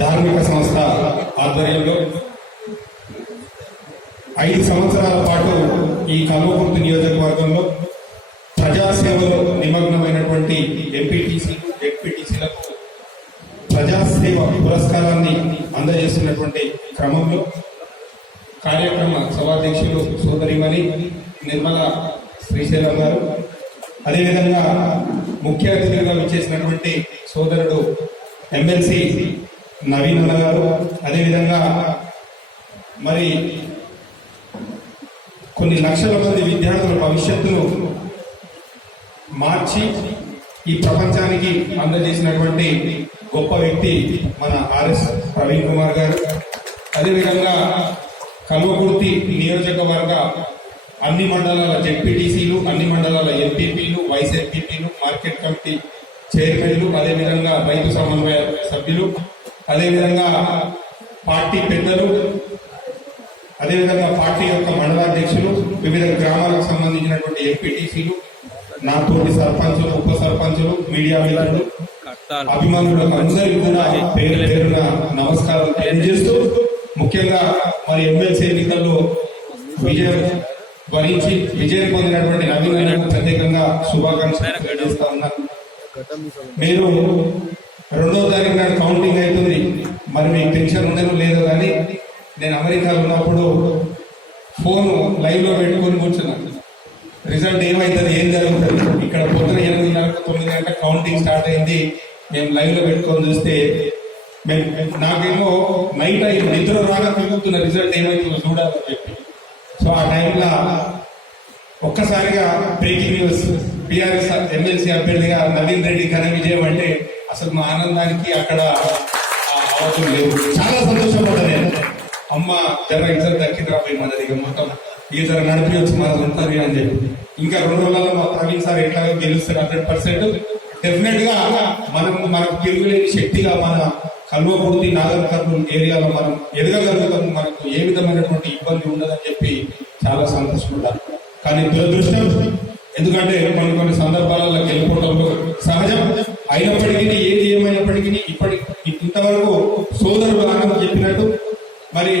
ధార్మిక సంస్థ ఆధ్వర్యంలో 5 సంవత్సరాల పాటు ఈ కల్వకుర్తి నియోజకవర్గంలో ప్రజాసేవలో నిమగ్నమైనటువంటి ఎంపీటీసీ జెడ్పీటీసీలకు ప్రజాసేవ పురస్కారాన్ని అందజేస్తున్నటువంటి క్రమంలో కార్యక్రమ సభాధ్యక్షులు సోదరిమణి నిర్మలా శ్రీశైలం గారు, అదేవిధంగా ముఖ్య అతిథిగా విచ్చేసినటువంటి సోదరుడు ఎమ్మెల్సీ నవీన్ అన్న గారు, అదేవిధంగా మరి కొన్ని లక్షల మంది విద్యార్థుల భవిష్యత్తును మార్చి ఈ ప్రపంచానికి అందజేసినటువంటి గొప్ప వ్యక్తి మన ఆర్ఎస్ ప్రవీణ్ కుమార్ గారు, అదేవిధంగా కల్వకుర్తి నియోజకవర్గ అన్ని మండలాల జెడ్పీటీసీలు, అన్ని మండలాల ఎంపీపీలు, వైస్ ఎంపీపీలు, మార్కెట్ కమిటీ చైర్మన్లు, అదేవిధంగా రైతు సమన్వయ సభ్యులు, అదేవిధంగా పార్టీ పెద్దలు, అదేవిధంగా పార్టీ యొక్క మండలాధ్యక్షులు, వివిధ గ్రామాలకు సంబంధించినటువంటి ఎంపీటీసీలు, నాతోటి సర్పంచులు, ఉప సర్పంచులు, మీడియా మిత్రులు, అభిమానులకు అందరికీ కూడా పేరు పేరున నమస్కారం తెలియజేస్తూ, ముఖ్యంగా మరి ఎమ్మెల్సీ ఎన్నికల్లో విజయం వరించి విజయం పొందినటువంటి నవీన్ గారికి ప్రత్యేకంగా శుభాకాంక్షలు తెలియజేస్తా ఉన్నాను. మీరు 2వ తారీఖు నాడు కౌంటింగ్ అవుతుంది, మరి మీకు టెన్షన్ ఉండదు లేదో కానీ నేను అమెరికాలో ఉన్నప్పుడు ఫోన్ లైవ్ లో పెట్టుకొని కూర్చున్నాను. రిజల్ట్ ఏమైతుంది, ఏం జరుగుతుంది, ఇక్కడ పొద్దున 8:30 9 గంటలకు కౌంటింగ్ స్టార్ట్ అయింది. మేము లైవ్ లో పెట్టుకొని చూస్తే నాకేమో నైట్ అయ్యి నిద్ర రాగా తిరుగుతున్న రిజల్ట్ ఏమైతుందో చూడాలని చెప్పి. సో ఆ టైంలో ఒక్కసారిగా బ్రేకింగ్ న్యూస్, టీఆర్ఎస్ ఎమ్మెల్సీ అభ్యర్థిగా నవీన్ రెడ్డి ఘన విజయం అంటే అసలు మా ఆనందానికి అక్కడ అవసరం లేదు. చాలా సంతోషపడ్డా నేను. అమ్మ జర రిజల్ట్ దక్కింది రాబోయి మన దగ్గర మొత్తం ఈ జర నడిపి వచ్చి మన ఉంటుంది అని చెప్పి. ఇంకా 2 రోజులలో మా ప్రవీణ్ సార్ ఎట్లా గెలుస్తారు 100%. డెఫినెట్ గా మనకు తిరుగులేని శక్తిగా మన కల్వకుర్తి నాగర్ కర్నూలు ఏరియాలో మనం ఎదగగలుగుతాము. మనకు ఏ విధమైనటువంటి ఇబ్బంది ఉండదని చెప్పి చాలా సంతోషపడ్డారు. కానీ దురదృష్టం, ఎందుకంటే కొన్ని సందర్భాలలో గెలుపోవడంలో సహజం అయినప్పటికీ, ఏది ఏమైనప్పటికీ ఇంతవరకు సోదరుడు ఆనంద్ చెప్పినట్టు మరి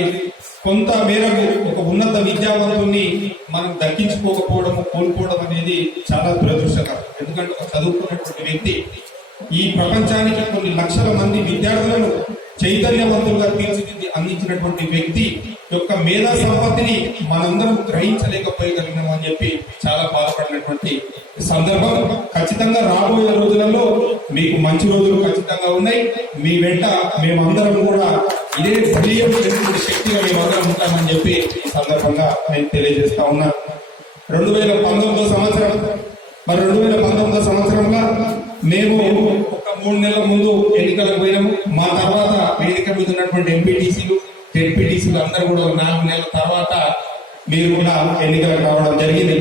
కొంత మేరకు ఒక ఉన్నత విద్యావంతుల్ని మనం దక్కించుకోకపోవడం, కోల్పోవడం అనేది చాలా దురదృష్టకరం. ఎందుకంటే ఒక చదువుకున్నటువంటి వ్యక్తి ఈ ప్రపంచానికి కొన్ని లక్షల మంది విద్యార్థులను చైతన్యవంతులుగా తీర్చిదిద్ది అందించినటువంటి వ్యక్తి యొక్క మేధా సంపత్తిని మనందరం గ్రహించలేకపోయగలిగినాం అని చెప్పి చాలా బాధపడినటువంటి సందర్భం. ఖచ్చితంగా రాబోయే రోజులలో మీకు మంచి రోజులు ఖచ్చితంగా ఉన్నాయి. మీ వెంట మేమందరం కూడా ఇదే బలీయం శక్తిగా మేమందరం ఉంటామని చెప్పి ఈ సందర్భంగా నేను తెలియజేస్తా ఉన్నాను. 2019 సంవత్సరం, మరి 2019 సంవత్సరంలో మేము ఒక 3 నెలల ముందు ఎన్నికలకు పోయినాము. మా తర్వాత వేదిక మీద ఉన్నటువంటి ఎంపీటీసీలు, జెడ్పీటీసీలు అందరూ కూడా 4 నెలల తర్వాత మీరు కూడా ఎన్నికలకు రావడం జరిగింది.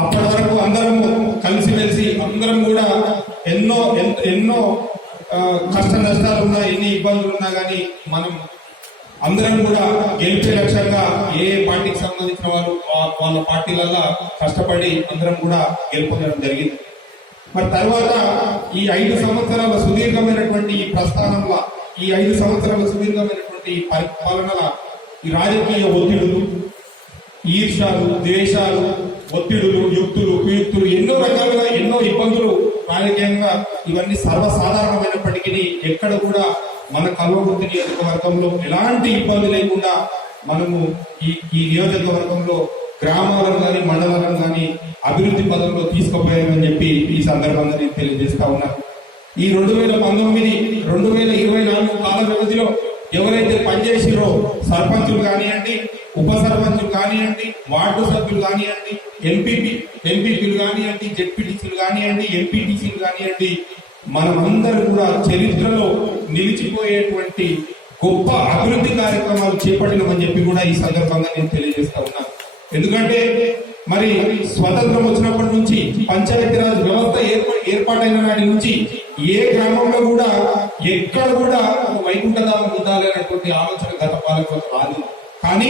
అప్పటి వరకు అందరం కలిసిమెలిసి అందరం కూడా ఎన్నో కష్ట నష్టాలు ఉన్నా, ఎన్ని ఇబ్బందులు ఉన్నా కానీ మనం అందరం కూడా గెలిచే లక్ష్యంగా ఏ పార్టీకి సంబంధించిన వారు వాళ్ళ పార్టీలల్లో కష్టపడి అందరం కూడా గెలుపొందడం జరిగింది. మరి తర్వాత ఈ 5 సంవత్సరాల సుదీర్ఘమైనటువంటి ఈ ప్రస్థానంలో, ఈ 5 సంవత్సరాల సుదీర్ఘమైనటువంటి పరిపాలనల ఈ రాజకీయ ఒత్తిడులు, ఈర్ష్యాలు, ద్వేషాలు, ఒత్తిడులు, యుక్తులు, కుయుక్తులు, ఎన్నో రకాలుగా ఎన్నో ఇబ్బందులు రాజకీయంగా ఇవన్నీ సర్వసాధారణమైనప్పటికీ ఎక్కడ కూడా మన కల్వకుర్తి నియోజకవర్గంలో ఎలాంటి ఇబ్బంది లేకుండా మనము ఈ నియోజకవర్గంలో గ్రామాలను కానీ మండలాలను కానీ అభివృద్ధి పదంలో తీసుకుపోయామని చెప్పి ఈ సందర్భంగా నేను తెలియజేస్తా ఉన్నాను. ఈ 2019, 2024 కాల వ్యవధిలో ఎవరైతే పనిచేసిరో సర్పంచులు కానివ్వండి, ఉప సర్పంచులు కానివ్వండి, వార్డు సభ్యులు కానివ్వండి, ఎంపీపీలు కానివ్వండి, జెడ్పీటీసీలు కానివ్వండి, ఎంపీటీసీలు కానివ్వండి, మనమందరూ కూడా చరిత్రలో నిలిచిపోయేటువంటి గొప్ప అభివృద్ధి కార్యక్రమాలు చేపట్టినామని చెప్పి కూడా ఈ సందర్భంగా నేను తెలియజేస్తా ఉన్నాను. ఎందుకంటే మరి స్వతంత్రం వచ్చినప్పటి నుంచి పంచాయతీరాజ్ వ్యవస్థ ఏర్పాటైన నాటి నుంచి ఏ గ్రామంలో కూడా ఎక్కడ కూడా వైకుంఠధామం ఉండాలి అనేటువంటి ఆలోచన గత పాలకులకు రాదు. కానీ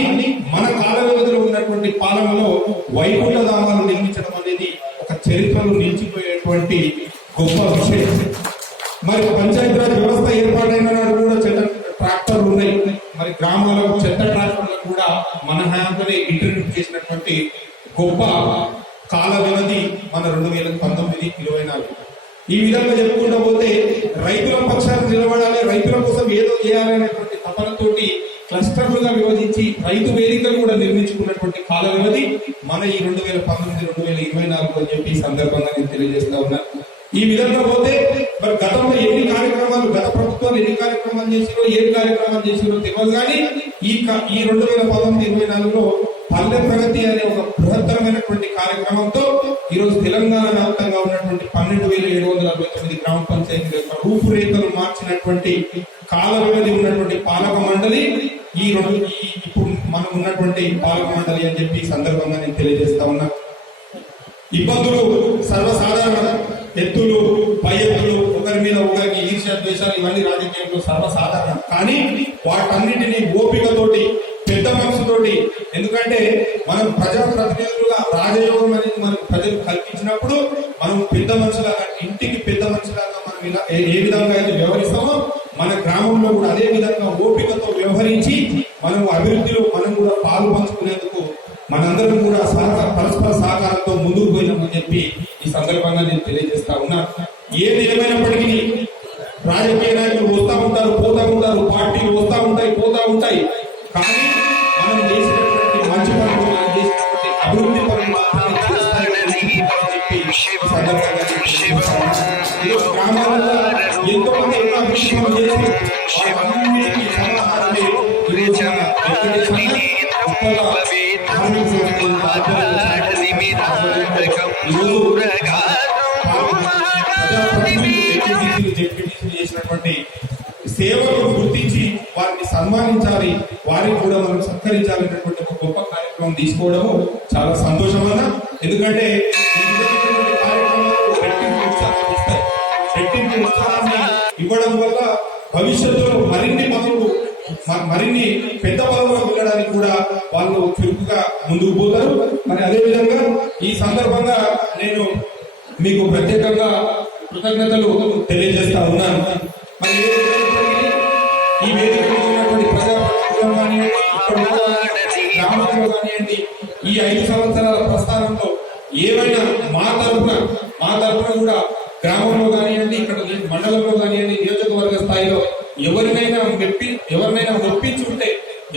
మన కాల వ్యవధిలో ఉన్నటువంటి పాలనలో వైకుంఠధామాలు నిర్మించడం అనేది ఒక చరిత్రలో నిలిచిపోయేటువంటి గొప్ప విషయం. మరి పంచాయతీరాజ్ వ్యవస్థ ఏర్పాటైన నాడు కూడా ఉన్నాయి. మరి గ్రామాలకు చెత్త ట్రాక్టర్లకు కూడా మన హయాంలోనే ఇంట్రడ్యూస్ చేసినటువంటి గొప్ప కాల వ్యవధి మన 2019-24. ఈ విధంగా చెప్పుకుంటూ పోతే రైతుల పక్షాన్ని నిలబడాలి, రైతుల కోసం ఏదో చేయాలనేటువంటి తపనతోటి క్లస్టర్లుగా విభజించి రైతు వేదికలు కూడా నిర్మించుకున్నటువంటి కాల వ్యవధి మన ఈ 2019-2024 అని చెప్పి ఈ సందర్భంగా నేను తెలియజేస్తా ఉన్నాను. ఈ విధంగా పోతే మరి గతంలో ఎన్ని కార్యక్రమాలు, గత ప్రభుత్వాలు ఎన్ని కార్యక్రమాలు చేసిరో, ఏం కార్యక్రమాలు చేసిరో తెలియదు. కానీ ఈ 2019-24లో పల్లె ప్రగతి అనే ఒక బృహత్తరమైనటువంటి కార్యక్రమంతో ఈరోజు తెలంగాణ వ్యాప్తంగా ఉన్నటువంటి 12,769 గ్రామ పంచాయతీల యొక్క రూపురేఖలు మార్చినటువంటి కాల వ్యవధి ఉన్నటువంటి పాలక మండలి ఇప్పుడు మనం ఉన్నటువంటి పాలక మండలి అని చెప్పి ఈ సందర్భంగా నేను తెలియజేస్తా ఉన్నా. ఇబ్బందులు సర్వసాధారణ, ఎత్తులు పై ఎత్తులు, ఒకరి మీద ఒకరికి ఈర్ష్య ద్వేషాలు, ఇవన్నీ రాజకీయంలో సర్వసాధారణం. కానీ వాటన్నిటినీ ఓపికతోటి, పెద్ద మనసుతోటి, ఎందుకంటే మనం ప్రజాప్రతినిధులుగా రాజయోగం అనేది మనం ప్రజలు కల్పించినప్పుడు మనం పెద్ద మనుషులాగా, ఇంటికి పెద్ద మనుషులాగా మనం ఇలా ఏ విధంగా అయితే వ్యవహరిస్తామో మన గ్రామంలో కూడా అదే విధంగా ఓపికతో వ్యవహరించి మనం అభివృద్ధిలో మనం కూడా పాలు పంచుకునేందుకు మనందరం కూడా పరస్పర సహకారంతో ముందుకు పోయినామని చెప్పి ఈ సందర్భంగా నేను తెలియజేస్తా ఉన్నా. ఏది ఏమైనప్పటికీ రాజకీయ నాయకులు వస్తూ ఉంటారు, పోతా ఉంటారు, పార్టీలు వస్తూ ఉంటాయి, పోతా ఉంటాయి. కానీ మనం చేసినటువంటి మంచి పనులు, మనం చేసినటువంటి అభివృద్ధి పనులు మాత్రమే చెప్పి గ్రామాలలో ఎంతో మంది ఎన్నో అభివృద్ధి పనులు చేసి వాటన్నిటికీ సమాధానమే చేసినటువంటి సేవలను గుర్తించి వారిని సన్మానించాలి, వారిని కూడా మనం సత్కరించాలనేటువంటి ఒక గొప్ప కార్యక్రమం తీసుకోవడము చాలా సంతోషమన్నా. ఎందుకంటే రెట్టింపు ఉత్సాహాన్ని ఇవ్వడం వల్ల భవిష్యత్తులో మరిన్ని పెద్ద పదవులకు వెళ్ళడానికి కూడా వాళ్ళు చురుకుగా ముందుకు పోతారు. మరి అదేవిధంగా ఈ సందర్భంగా నేను మీకు ప్రత్యేకంగా కృతజ్ఞతలు తెలియజేస్తా ఉన్నాను. మరి ఈ వేదికలో ఉన్నటువంటి ప్రజాప్రతినిధులు కానివ్వండి, ఇక్కడ గ్రామంలో కానివ్వండి, ఈ 5 సంవత్సరాల ప్రస్థానంలో ఏమైనా మా తరఫున కూడా గ్రామంలో కానివ్వండి, ఇక్కడ మండలంలో కానివ్వండి, నియోజకవర్గ స్థాయిలో ఎవరినైనా ఒప్పించి ఉంటే,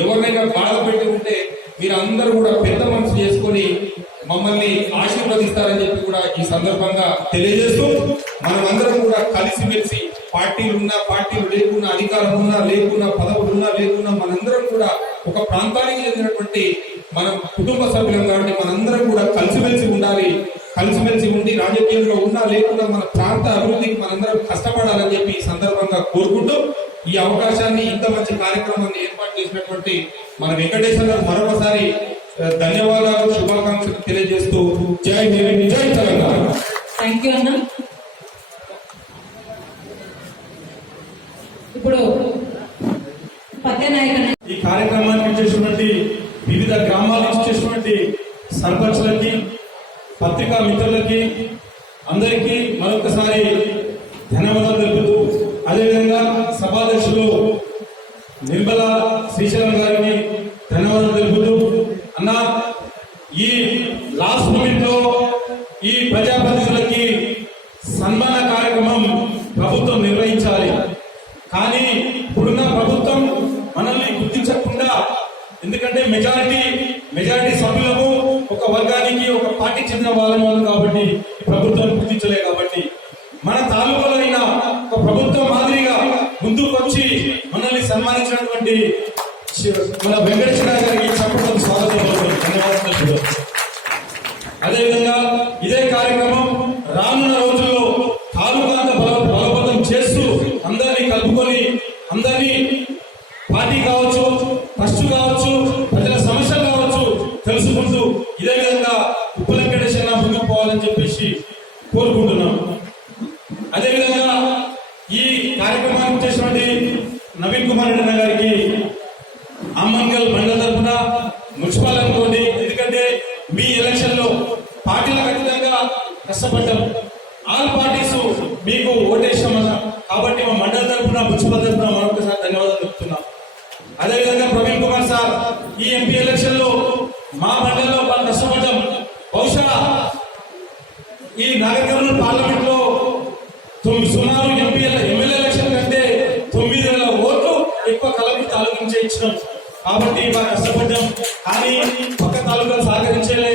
ఎవరినైనా బాధ పెట్టి ఉంటే మీరందరూ కూడా పెద్ద మనసు చేసుకొని మమ్మల్ని ఆశీర్వదిస్తారని చెప్పి కూడా ఈ సందర్భంగా తెలియజేస్తూ మనమందరం కూడా కలిసిమెలిసి పార్టీలున్నా, పార్టీలు లేకున్నా, అధికారం ఉన్నా లేకున్నా, పదవులున్నా లేకున్నా, మనందరం కూడా ఒక ప్రాంతానికి చెందినటువంటి మనం కుటుంబ సభ్యులం కాబట్టి మనందరం కూడా కలిసిమెలిసి ఉండాలి. కలిసిమెలిసి ఉండి రాజకీయంలో ఉన్నా లేకున్నా మన ప్రాంత అభివృద్ధికి మనందరం కష్టపడాలని చెప్పి ఈ సందర్భంగా కోరుకుంటూ ఈ అవకాశాన్ని, ఇంత మంచి కార్యక్రమాన్ని ఏర్పాటు చేసినటువంటి మన వెంకటేశ్వర గారు మరొకసారి ధన్యవాదాలు, శుభాకాంక్షలు తెలియజేస్తూ జై హింద్, జై తెలంగాణ. థ్యాంక్ యూ అన్న. ఇప్పుడు ఈ కార్యక్రమానికి చేసినటువంటి వివిధ గ్రామాల నుంచి చేసినటువంటి సర్పంచ్లకి, పత్రికా మిత్రులకి అందరికీ మరొకసారి ధన్యవాదాలు తెలుపుతూ, అదేవిధంగా సభాధ్యక్షులు నిర్మల శ్రీశైలం గారికి ధన్యవాదాలు తెలుపుతూ, అన్న ఈ లాస్ట్ మినిట్ లో ఈ ప్రజాప్రతినిధులకి సన్మాన కార్యక్రమం ప్రభుత్వం నిర్వహించాలి. కానీ ఇప్పుడున్న ప్రభుత్వం మనల్ని గుర్తించకుండా, ఎందుకంటే మెజారిటీ సభ్యులకు ఒక వర్గానికి, ఒక పార్టీ చెందిన వాళ్ళని కాబట్టి ప్రభుత్వం గుర్తించలేదు. కాబట్టి మన తాలూకాలో అయినా ఒక ప్రభుత్వం మాదిరిగా ముందుకు వచ్చి మనల్ని సన్మానించినటువంటి మన వెంకటేశ్వర గారికి చెప్పడం స్వాగతం, ధన్యవాదాలు. అదేవిధంగా ఇదే కార్యక్రమం రానున్న రోజుల్లో తాలూకాను బలోపేతం చేస్తూ అందరినీ కలుపుకొని, అందరినీ పార్టీ కావచ్చు, ట్రస్ట్ కావచ్చు, ప్రజల సమస్యలు కావచ్చు తెలుసుకుంటూ ఇదే విధంగా ఉప్పు వెంకటేశ్వర ముందుకు పోవాలని చెప్పేసి కోరుకుంటున్నాం. అదేవిధంగా ఈ కార్యక్రమానికి చేసినటువంటి నవీన్ కుమార్ రెడ్డి గారికి అమ్మంగల్ మండల తరఫున మున్సిపల్ అనుకోండి, ఎందుకంటే మీ ఎలక్షన్ లో పార్టీల ఖచ్చితంగా కష్టపడ్డాం, ఆల్ పార్టీస్ మీకు ఓటేసామన్నా, కాబట్టి మా మండల తరఫున మున్సిపల్ తరఫున మరొకసారి ధన్యవాదాలు చెప్తున్నాం. ఎలక్షన్ లో మా మండలంలో బాగా కష్టపడ్డాం. బహుశా ఈ నాగరికర్నూలు పార్లమెంట్ లో సుమారు ఎమ్మెల్యే ఎలక్షన్ కంటే 9,000 ఓట్లు ఎక్కువ కలెక్టర్ తాలూకు నుంచే ఇచ్చినాం. కాబట్టి బాగా కష్టపడ్డాం. కానీ పక్క తాలూకాలు సహకరించలే.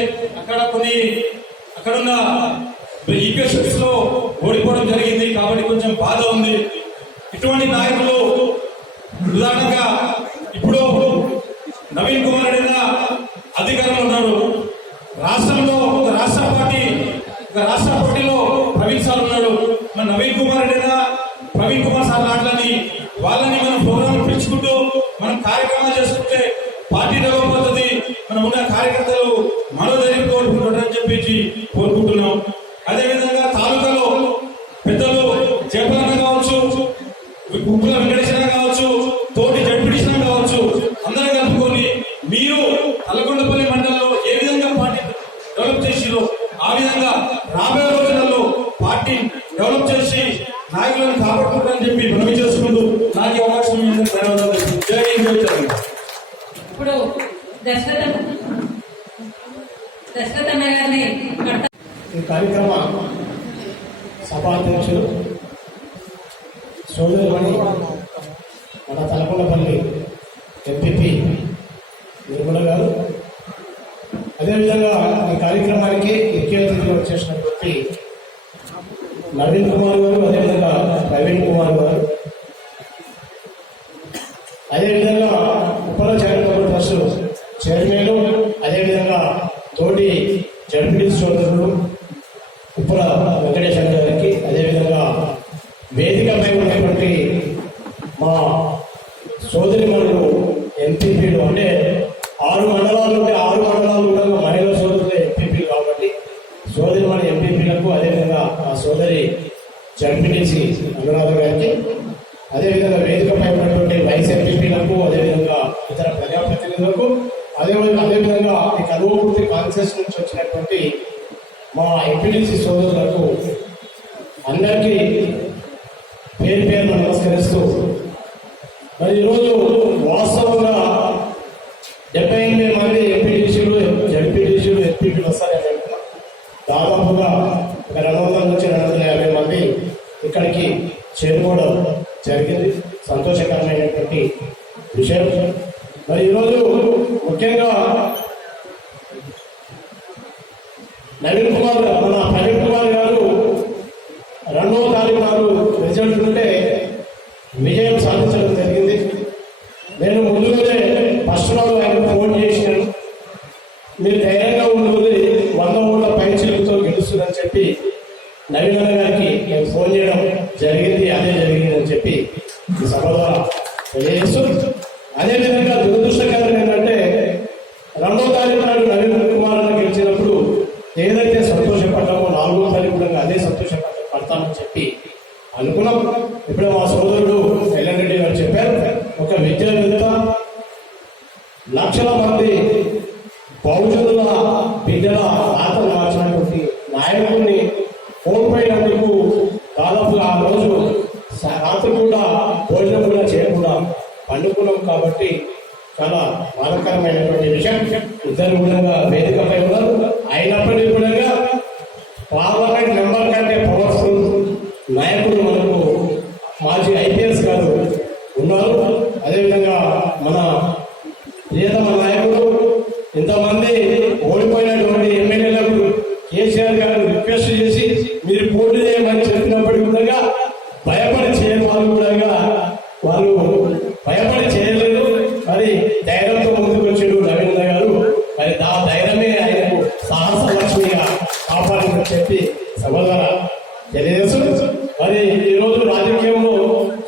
అక్కడున్న ఈక్వేషన్స్ లో ఓడిపోవడం జరిగింది. కాబట్టి కొంచెం బాధ ఉంది. ఇటువంటి నాయకులు ఉదాహరణగా ఇప్పుడు నవీన్ కుమార్ రెడ్డి అధికారంలో ఉన్నాడు. రాష్ట్రంలో ఒక రాష్ట్ర పార్టీలో ప్రవీణ్ సార్ ఉన్నాడు. మన నవీన్ కుమార్ రెడ్డి ప్రవీణ్ కుమార్ సార్ మాటలని వాళ్ళని మనం ప్రోగ్రామ్ పిలుచుకుంటూ మనం కార్యక్రమాలు చేసుకుంటే పార్టీ డెవలప్ అవుతుంది. మనం ఉన్న కార్యకర్తలు మనోధైర్యం కోరుకుంటారని చెప్పేసి కోరుకుంటున్నాం. అదేవిధంగా తాలూకాలో పెద్దలు జయపాలన కావచ్చు, ఉప్పుల వెంకటేశ్వర కావచ్చు, తోటి జడ్పీటీసీ కావచ్చు, అందరూ కలుపుకొని మీరు తలకొండపల్లి మండలంలో ఏ విధంగా పార్టీ డెవలప్ చేసిరో ఆ విధంగా రాబోయే రోజులలో పార్టీ డెవలప్ చేసి నాయకులను కాపాడుకుంటారని చెప్పి మనవి చేసుకుంటూ నాకు అవకాశం ధన్యవాదాలు. జై హింద్. ఇప్పుడు దశరథన్న గారిని ఈ కార్యక్రమ సభాధ్యక్షులు సోదరుమణి మన తలకొండపల్లి ఎంపీపీ నిర్మల గారు, అదేవిధంగా ఈ కార్యక్రమానికి ముఖ్య అతిథిగా వచ్చేసినటువంటి నవీన్ కుమార్ గారు, అదేవిధంగా ప్రవీణ్ కుమార్ గారు, అదేవిధంగా ఉపల చారిటబుల్ ట్రస్ట్ చైర్మన్, అదేవిధంగా తోటి జడ్పీ సోదరులు ఉప్పుల వెంకటేశ్వర గారికి, అదేవిధంగా వేదికపై ఉన్నటువంటి మా సోదరిమణులు ఎంపీపీలు, అంటే 6 మండలాలు ఉంటే 6 మండలాలు కూడా మహిళా సోదరులు ఎంపీపీలు కాబట్టి సోదరిమణి ఎంపీపీలకు, అదేవిధంగా ఆ సోదరి జడ్పీటీసీ అనురాధ గారికి, అదేవిధంగా వేదికపై ఉన్నటువంటి వైస్ ఎంపీపీలకు, అదేవిధంగా ఇతర ప్రజాప్రతినిధులకు, అదేవిధంగా ఈ కల్వకుర్తి కాన్సెస్ నుంచి వచ్చినటువంటి మా ఎంపీటీసీ సోదరులకు అందరికీ పేరు పేరును నమస్కరిస్తూ, మరి ఈరోజు వాస్తవంగా 78 మంది ఎంపీటీసీలు, జడ్పీటీసీలు, ఎంపీపీలు వస్తారని అంటున్నాం. దాదాపుగా ఒక 200 నుంచి 250 మంది ఇక్కడికి చేరుకోవడం జరిగింది. సంతోషకరమైనటువంటి విషయం. మరి ఈరోజు ముఖ్యంగా నవీన్ కుమార్ మన ప్రవీణ్ కుమార్ గారు 2వ తారీఖు నాడు రిజల్ట్ ఉంటే విజయం సాధించడం జరిగింది. నేను ముందుగానే ఫస్ట్ నాడు ఆయన ఫోన్ చేసినాను, మీరు ధైర్యంగా ఉంటుంది 100 ఓట్ల పైచీలతో గెలుస్తుందని చెప్పి నవీన్ గారికి నేను ఫోన్ చేయడం జరిగింది. అదే జరిగిందని చెప్పి ఈ సభ ద్వారా తెలియజేస్తూ, అదేవిధంగా దురదృష్టకరం ఏంటంటే 2వ తారీఖు నాడు నవీన్ కుమార్ గెలిచినప్పుడు ఏదైతే సంతోషపడ్డామో 4వ తారీఖు అదే సంతోషపడతామని చెప్పి అనుకున్నాం. ఇప్పుడు మా సోదరుడు ఎల్లంరెడ్డి గారు చెప్పారు, ఒక విద్యావేత్త, లక్షల మంది బహుజనుల బిడ్డల రాతలు మార్చినటువంటి నాయకుడిని కోల్పోయినందుకు దాదాపుగా ఆ రోజు రాత్రి కూడా భోజనం కూడా చేయకుండా పండుకున్నాం. కాబట్టి చాలా బాధాకరమైనటువంటి విషయం. ఇద్దరు కూడా వేదికపై ఉన్నారు. అయినప్పటికీ కూడా పార్లమెంట్ మెంబర్ కంటే పవర్ఫుల్ నాయకులు మనకు మాజీ ఐపీఎస్ గారు ఉన్నారు. అదేవిధంగా మన ప్రియతమ నాయకుడు, ఇంతమంది ఓడిపోయినటువంటి ఎమ్మెల్యేలకు కేసీఆర్ గారు రిక్వెస్ట్ చేసి మీరు పోటీ చేయమని చెప్పినప్పటికీ కూడా భయపడి చేయని వాళ్ళు భయపడి చేయలేదు. మరి ధైర్యంతో ముందుకు వచ్చాడు రవీంద్ర గారు. మరి ఆ ధైర్యమే ఆయనకు సాహస లక్ష్మిగా కాపాడని చెప్పి సభ ద్వారా తెలియజేస్తూ, మరి ఈరోజు రాజకీయంలో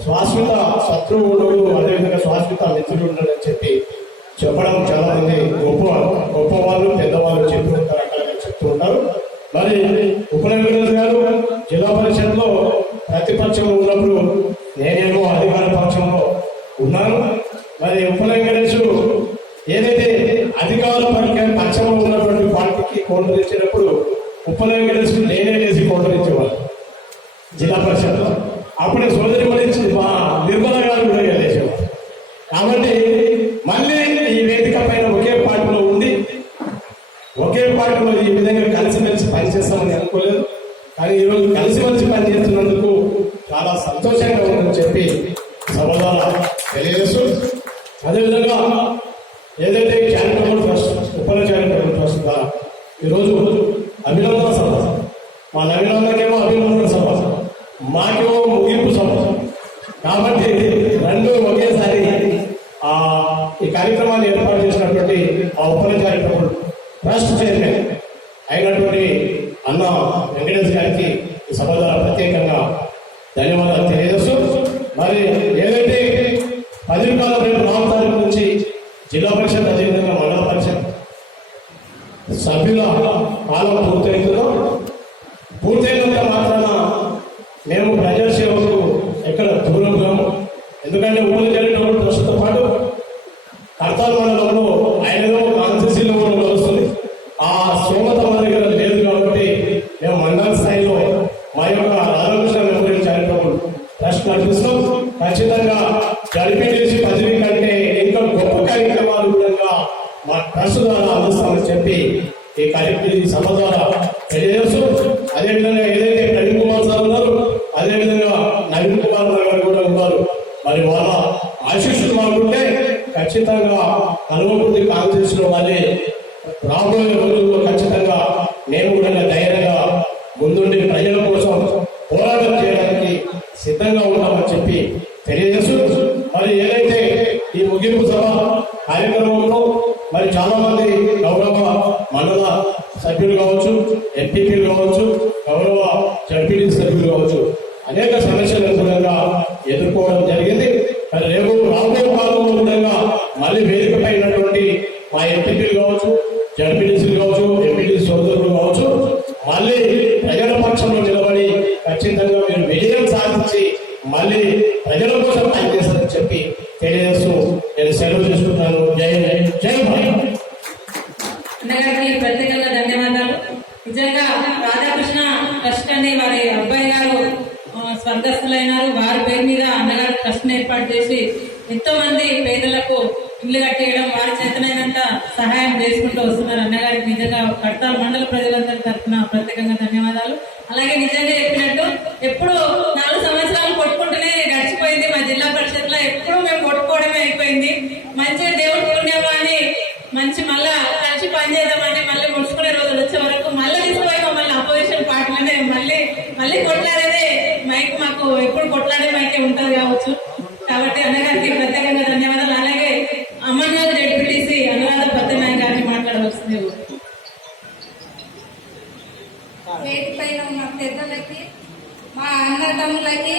శాశ్వత శత్రువు ఉండడు, అదేవిధంగా శాశ్వత మిత్రుడు ఉండడని చెప్పి చెప్పడం చాలా మంది గొప్ప వాళ్ళు, పెద్దవాళ్ళు చెప్తూ ఉంటారు, రకాలుగా చెప్తూ ఉంటారు. మరి ఉపనగరేష్ గారు జిల్లా పరిషత్లో ప్రతిపక్షంలో ఉన్నప్పుడు నేనేమో అధికార పక్షంలో ఉన్నాను. మరి ఉపనగరేష్ ఏదైతే అధికార పక్షంలో ఉన్నటువంటి పార్టీకి కౌంటర్ ఇచ్చినప్పుడు ఉపనగరేష్ నేనే చేసి కౌంటర్ ఇచ్చేవాడు జిల్లా పరిషత్లో. అప్పుడే సోదరి మా నిర్మల గారు కూడా చేసేవాడు. కాబట్టి మళ్ళీ ఈ వేదిక పైన ఒకే పార్టీ ఒకే పార్టీలో ఈ విధంగా కలిసిమెలిసి పనిచేస్తామని అనుకోలేదు. కానీ ఈరోజు కలిసిమెలిసి పనిచేస్తున్నందుకు చాలా సంతోషంగా ఉందని చెప్పి సభ ద్వారా తెలియజేస్తూ, అదేవిధంగా ఏదైతే charitable trust, Uppal charitable trust ద్వారా ఈరోజు అభినందన సభ, మా నవీనకేమో అభినందన సభ, మాకేమో ముగింపు సభ. కాబట్టి రెండు ఒకేసారి ఈ కార్యక్రమాన్ని ఏర్పాటు చేసినటువంటి ఆ ఉపల చారిటబుల్ ట్రస్ట్ చైర్మన్ అయినటువంటి అన్న వెంకటేష్ గారికి ఈ సభ ద్వారా ప్రత్యేకంగా ధన్యవాదాలు తెలియజేస్తూ, మరి ఏదైతే 10 రూపాయల రేపు 4 తారీఖు నుంచి జిల్లా పరిషత్ అదేవిధంగా మండల పరిషత్ సభ్యుల కాలం పూర్తయినంత మాత్రాన మేము ప్రజా సేవకు ఎక్కడ దూరం కాము. ఎందుకంటే ఊళ్ళో జరిగిన ట్రస్ట్తో పాటు కర్తాల్ మండలంలో ఆయనలో కాన్స్టిట్యూన్సీలో కూడా వస్తుంది. ఆ స్తోమత మన దగ్గర లేదు కాబట్టి మేము మండల స్థాయిలో మా యొక్క రాధాకృష్ణ మెమోరియల్ చారిటబుల్ ట్రస్ట్ నడిపిస్తాం. ఖచ్చితంగా జడ్పీటీసీ పదవి కంటే ఇంకా గొప్ప కార్యక్రమాలు కూడా మా ట్రస్ట్ ద్వారా అందిస్తామని చెప్పి ఈ సభ ద్వారా తెలియజేస్తూ, అదేవిధంగా ఏదైతే ప్రవీణ్ కుమార్ సార్ ఉన్నారు, అదేవిధంగా నవీన్ కుమార్ గారు కూడా ఉన్నారు. మరి వాళ్ళ ఆశీస్సులు మాకుంటే ఖచ్చితంగా కల్వకుర్తి కాంగ్రెస్ లో మళ్ళీ రాబోయే రోజుల్లో ఖచ్చితంగా మేము కూడా ధైర్యంగా ముందుండి ప్రజల కోసం పోరాటం చేయడానికి సిద్ధంగా ఉన్నామని చెప్పి తెలియజేస్తూ, మరి ఏదైతే ఈ ముగింపు సభ కార్యక్రమంలో మరి చాలా మంది గౌరవ మండల సభ్యులు కావచ్చు, ఎంపీపీలు కావచ్చు, గౌరవ జడ్పీటీ సభ్యులు కావచ్చు, అనేక సమస్యలు అనుగుణంగా ఎదుర్కోవడం జరిగింది. మరి రేపు రాబోయే కాలంలో కూడా మళ్ళీ వేదికపై ఉన్నటువంటి మా ఎంపీపీలు కావచ్చు, జడ్పీటీసీలు కావచ్చు, ఎంపీటీ సోదరులు కావచ్చు, మళ్ళీ ప్రజల పక్షంలో నిలబడి ఖచ్చితంగా మీరు విజయం సాధించి మళ్ళీ ప్రజల కోసం పనిచేస్తారని చెప్పి తెలియజేస్తూ నేను సెలవు చేసుకుంటున్నాను. జై జై జై భారత్. అన్నగారికి ప్రత్యేకంగా ధన్యవాదాలు. నిజంగా రాధాకృష్ణ ట్రస్ట్ అని వారి అబ్బాయి గారు స్వర్గస్థులైనారు. వారి పేరు మీద అన్నగారు ట్రస్ట్ ఏర్పాటు చేసి ఎంతో మంది పేదలకు ఇల్లు కట్టేయడం, వారి చేతనైనంత సహాయం చేసుకుంటూ వస్తున్నారు. అన్నగారికి నిజంగా కడతాల మండల ప్రజలందరి తరఫున ప్రత్యేకంగా ధన్యవాదాలు. అలాగే నిజంగా చెప్పినట్టు ఎప్పుడు 4 సంవత్సరాలు కొట్టుకుంటూనే గడిచిపోయింది. మా జిల్లా పరిషత్ లో ఎప్పుడు మేము కొట్టుకోవడమే అయిపోయింది. మంచిగా దేవుడి పుణ్యమా అని మంచి మళ్ళా కలిసి పనిచేద్దామని మళ్ళీ ముడుచుకునే రోజులు వచ్చే వరకు మళ్ళీ తీసుకుపోయి మమ్మల్ని అపోజిషన్ పార్టీలోనే మళ్ళీ కొట్లాడేదే మైక్, మాకు ఎప్పుడు కొట్లాడే మైకే ఉంటుంది కావచ్చు. కాబట్టి అన్నగారికి ప్రత్యేకంగా ధన్యవాదాలు. అలాగే అమర్నాథ్ జడ్పీటీసీ అనురాధ పత్తినాయక్ గారిని మాట్లాడవలసింది. వేదికపైన ఉన్న పెద్దలకి, మా అన్నదమ్ములకి,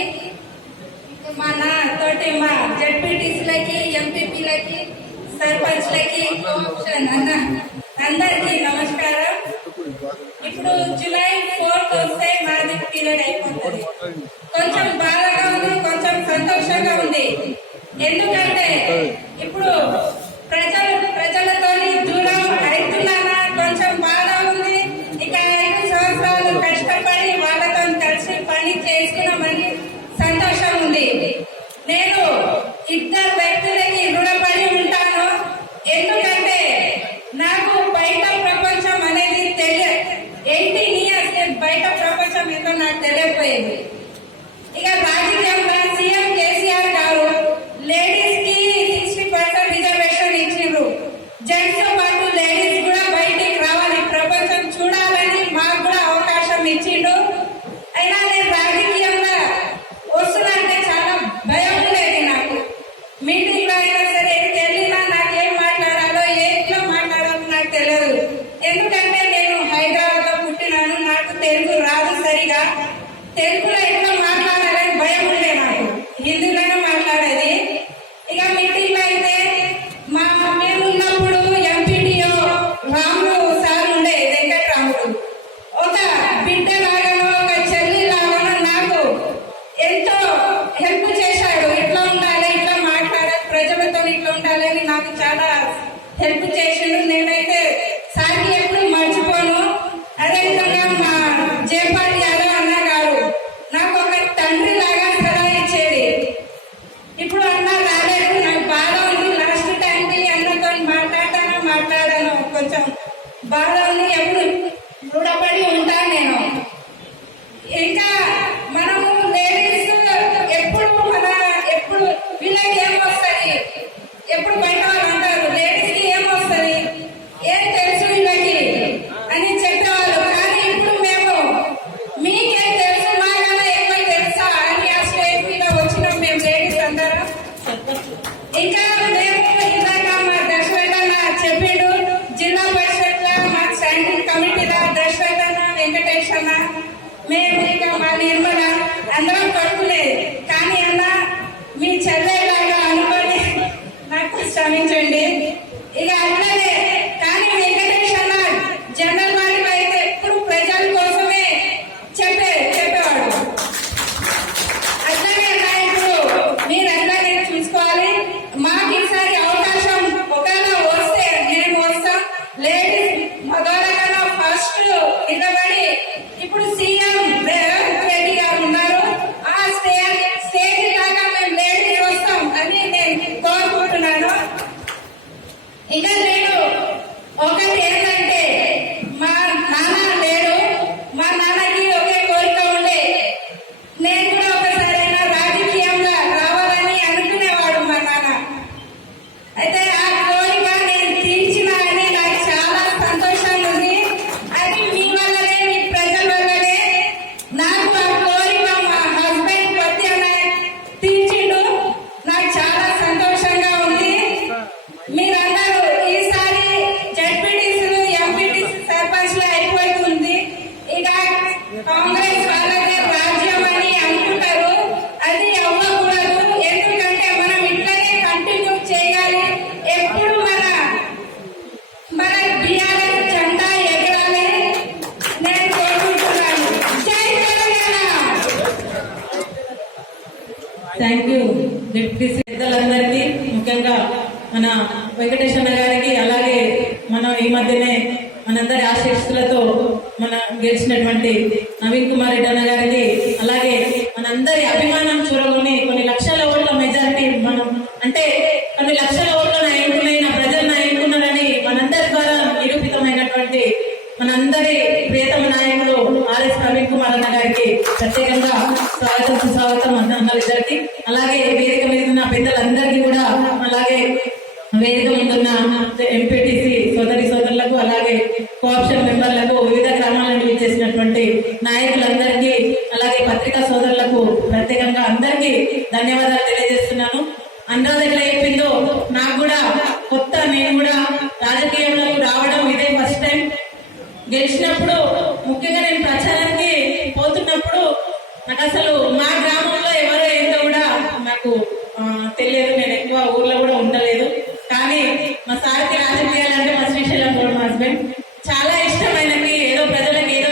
మా తోటి మా జడ్పీటీసీలకి, ఎంపీపీలకి, సర్పంచ్లకి, అందరికీ నమస్కారం. ఇప్పుడు జూలై 4th వస్తే మాది పీరియడ్ అయిపోతుంది. కొంచెం బాధగా ఉంది, కొంచెం సంతోషంగా ఉంది. ఎందుకంటే ఇప్పుడు ప్రజలతో దూరం అవుతున్నానా, కొంచెం బాధ ఉంది. ఇక 5 సంవత్సరాలు కష్టపడి వాళ్ళతో కలిసి పని చేసుకున్నామని సంతోషం ఉంది. నేను 2 వ్యక్తులకి రుణపడి ఉంటాను. ఎందుకంటే నాకు బయట ప్రపంచం అనేది 18 years బయట ప్రపంచం ఏంటో నాకు తెలియకపోయింది. ఇక రాజకీయంగా సీఎం కేసీఆర్ గారు లేడీస్ కి 60% రిజర్వేషన్ ఇచ్చిండ్రు. జెంట్స్ తో పాటు లేడీస్ కూడా బయటికి రావాలి, ప్రపంచం చూడాలని మాకు కూడా అవకాశం ఇచ్చిండు. అయినా నేను రాజకీయంగా వస్తున్నంటే చాలా భయం ఉండేది నాకు. మీటింగ్ లో అయినా సరే తెలియనా నాకేం మాట్లాడాలో, ఎట్లా మాట్లాడాలో నాకు తెలియదు. ఎందుకంటే నేను హైదరాబాద్ లో పుట్టినాను, నాకు తెలుగు రాదు సరిగా. తెలుగులో ఎట్లా మాట్లాడాలని భయం ఉండే నాకు, హిందీలోనే మాట్లాడేది. ఇక మీటింగ్ లో అయితే మేము ఉన్నప్పుడు ఎంపీడీఓ రాముడు సార్ ఉండే, వెంకటరాముడు. ఒక బిడ్డ లాగానో ఒక చెల్లి లాగానో నాకు ఎంతో హెల్ప్ చేశాడు. ఇట్లా ఉండాలి, ఇట్లా మాట్లాడాలి, ప్రజలతో ఇట్లా ఉండాలని నాకు చాలా హెల్ప్ చేసిండు. నేనైతే సార్కి ఎప్పుడు మర్చిపోను. అదేవిధంగా మా జయపాల్ యాదవ్ అన్న గారు నాకు ఒక తండ్రి లాగా సలహా ఇచ్చేది. ఇప్పుడు అన్న రాలేదు, నాకు బాధ ఉంది. లాస్ట్ టైంకి అన్నతో మాట్లాడాను కొంచెం బాధ ఉంది, ఎప్పుడు రుణపడి ఉంటాను నేను. ఇంకా మనము లేడీస్ ఎప్పుడు వీళ్ళకి ఏమొస్తుంది, ఎప్పుడు బయట వాళ్ళు అంటారు లేడీస్ కి ఏమొస్తుంది, ఏం తెలుసు వీళ్ళకి అని చెప్పేవాళ్ళు. కానీ ఇప్పుడు మేము మీకేం తెలుసు, మాకన్నా ఎక్కువ తెలుసా అని ఆ స్టేజ్ మీద వచ్చినాం మేము లేడీస్ అందరం. ఇంకా మేము ఇందాక మా దశరథన్న చెప్పిండు, జిల్లా పరిషత్ మా స్టాండింగ్ కమిటీలో దశరథన్న, వెంకటేష్ అన్న, మేము ఇంకా మా నిర్మల అందరం పడుకునేది. కానీ అన్న మీ చెల్లెలాగా అనుకొని నాకు శ్రమించండి. ఇక అట్లనే కానీ వెంకటేష్ అన్న జనరల్ వారికి అయితే ఎప్పుడు ప్రజల కోసమే చెప్పేవాడు. అట్లాగే ఇప్పుడు మీరు అట్లాగే చూసుకోవాలి. మాకు ఈసారి అవకాశం ఒకవేళ వస్తే నేను వస్తాం. లేడీస్ మగవాళ్ళకన్నా ఫస్ట్ నిలబడి ఇప్పుడు సీఎం రేవంత్ రెడ్డి గారు ఉన్నారు, ఆ స్టేజ్ దాకా మేము లేడీస్ వస్తాం అని నేను కోరుకుంటున్నాను. ఇంకా నేను ఒకటి ఏంటంటే మా నాన్న లేడు, మా నాన్నకి ఒకే కోరిక ఉండే, నేను కూడా ఒకసారైనా రాజకీయంగా రావాలని అనుకునేవాడు మా నాన్న. అయితే ఆ కోరిక నేను తీర్చిన అని నాకు చాలా సంతోషంగా ఉంది. అది మీ వల్లనే, మీ ప్రజల వల్లనే నాకు ఆ కోరిక మా హస్బెండ్ పతి అన్న తీర్చిండు. నాకు చాలా సంతోషంగా ఉంది. మీరందరూ ఈసారి జడ్పీటీసీలు, ఎంపీటీసీ, సర్పంచ్లు అయిపోతుంది. ఇక కాంగ్రెస్ వాళ్ళకే రాజ్యం అని అనుకుంటారు, అది అవ్వకూడదు. ఎందుకంటే మనం ఇట్లనే కంటిన్యూ చేయాలి. ఎప్పుడు మన బీఆర్ఎస్ జెండా ఎగరాలి నేను కోరుకుంటున్నాను. జై తెలంగాణ. థ్యాంక్ యూ డిప్యూటీ పెద్దలందరికీ, ముఖ్యంగా మన వెంకటేష్ అన్న గారికి, అలాగే మనం ఈ మధ్యనే మనందరి ఆశీస్సులతో మన గెలిచినటువంటి నవీన్ కుమార్ రెడ్డి అన్న గారికి, అలాగే మనందరి అభిమానం చూరగొని కొన్ని లక్షల ఓట్ల మెజారిటీ మనం అంటే కొన్ని లక్షల ఓట్ల నాయకులైన ప్రజల నాయకున్నారని మనందరి ద్వారా నిరూపితమైనటువంటి మనందరి ప్రియతమ నాయకులు ఆర్ఎస్ ప్రవీణ్ కుమార్ అన్న గారికి ప్రత్యేకంగా స్వాగతం సుస్వాగతం అన్నలిద్దరికి, అలాగే వేదిక మీద ఉన్న పెద్దలందరికీ కూడా, అలాగే వేదిక ముందున్న ఎంపీటీసీ సోదరి సోదరులకు, అలాగే కోఆప్షన్ మెంబర్లకు, వివిధ గ్రామాల నుండి విచ్చేసినటువంటి నాయకులందరికీ, అలాగే పత్రికా సోదరులకు ప్రత్యేకంగా అందరికీ ధన్యవాదాలు తెలియజేస్తున్నాను. అనురాధ ఎట్లా చెప్పిందో నాకు కూడా కొత్త, నేను కూడా రాజకీయంలోకి రావడం ఇదే ఫస్ట్ టైం. గెలిచినప్పుడు ముఖ్యంగా నేను ప్రచారానికి పోతున్నప్పుడు నాకు అసలు మా గ్రామంలో ఎవరో ఏంటో కూడా నాకు తెలియదు. నేను ఎక్కువ ఊర్లో కూడా ఉండలేదు. కానీ మా సార్కి రాజకీయాలు అంటే మా శ్రీశైలం రోడ్ మా హస్బెండ్ చాలా ఇష్టం. ఆయనకి ఏదో ప్రజలకు ఏదో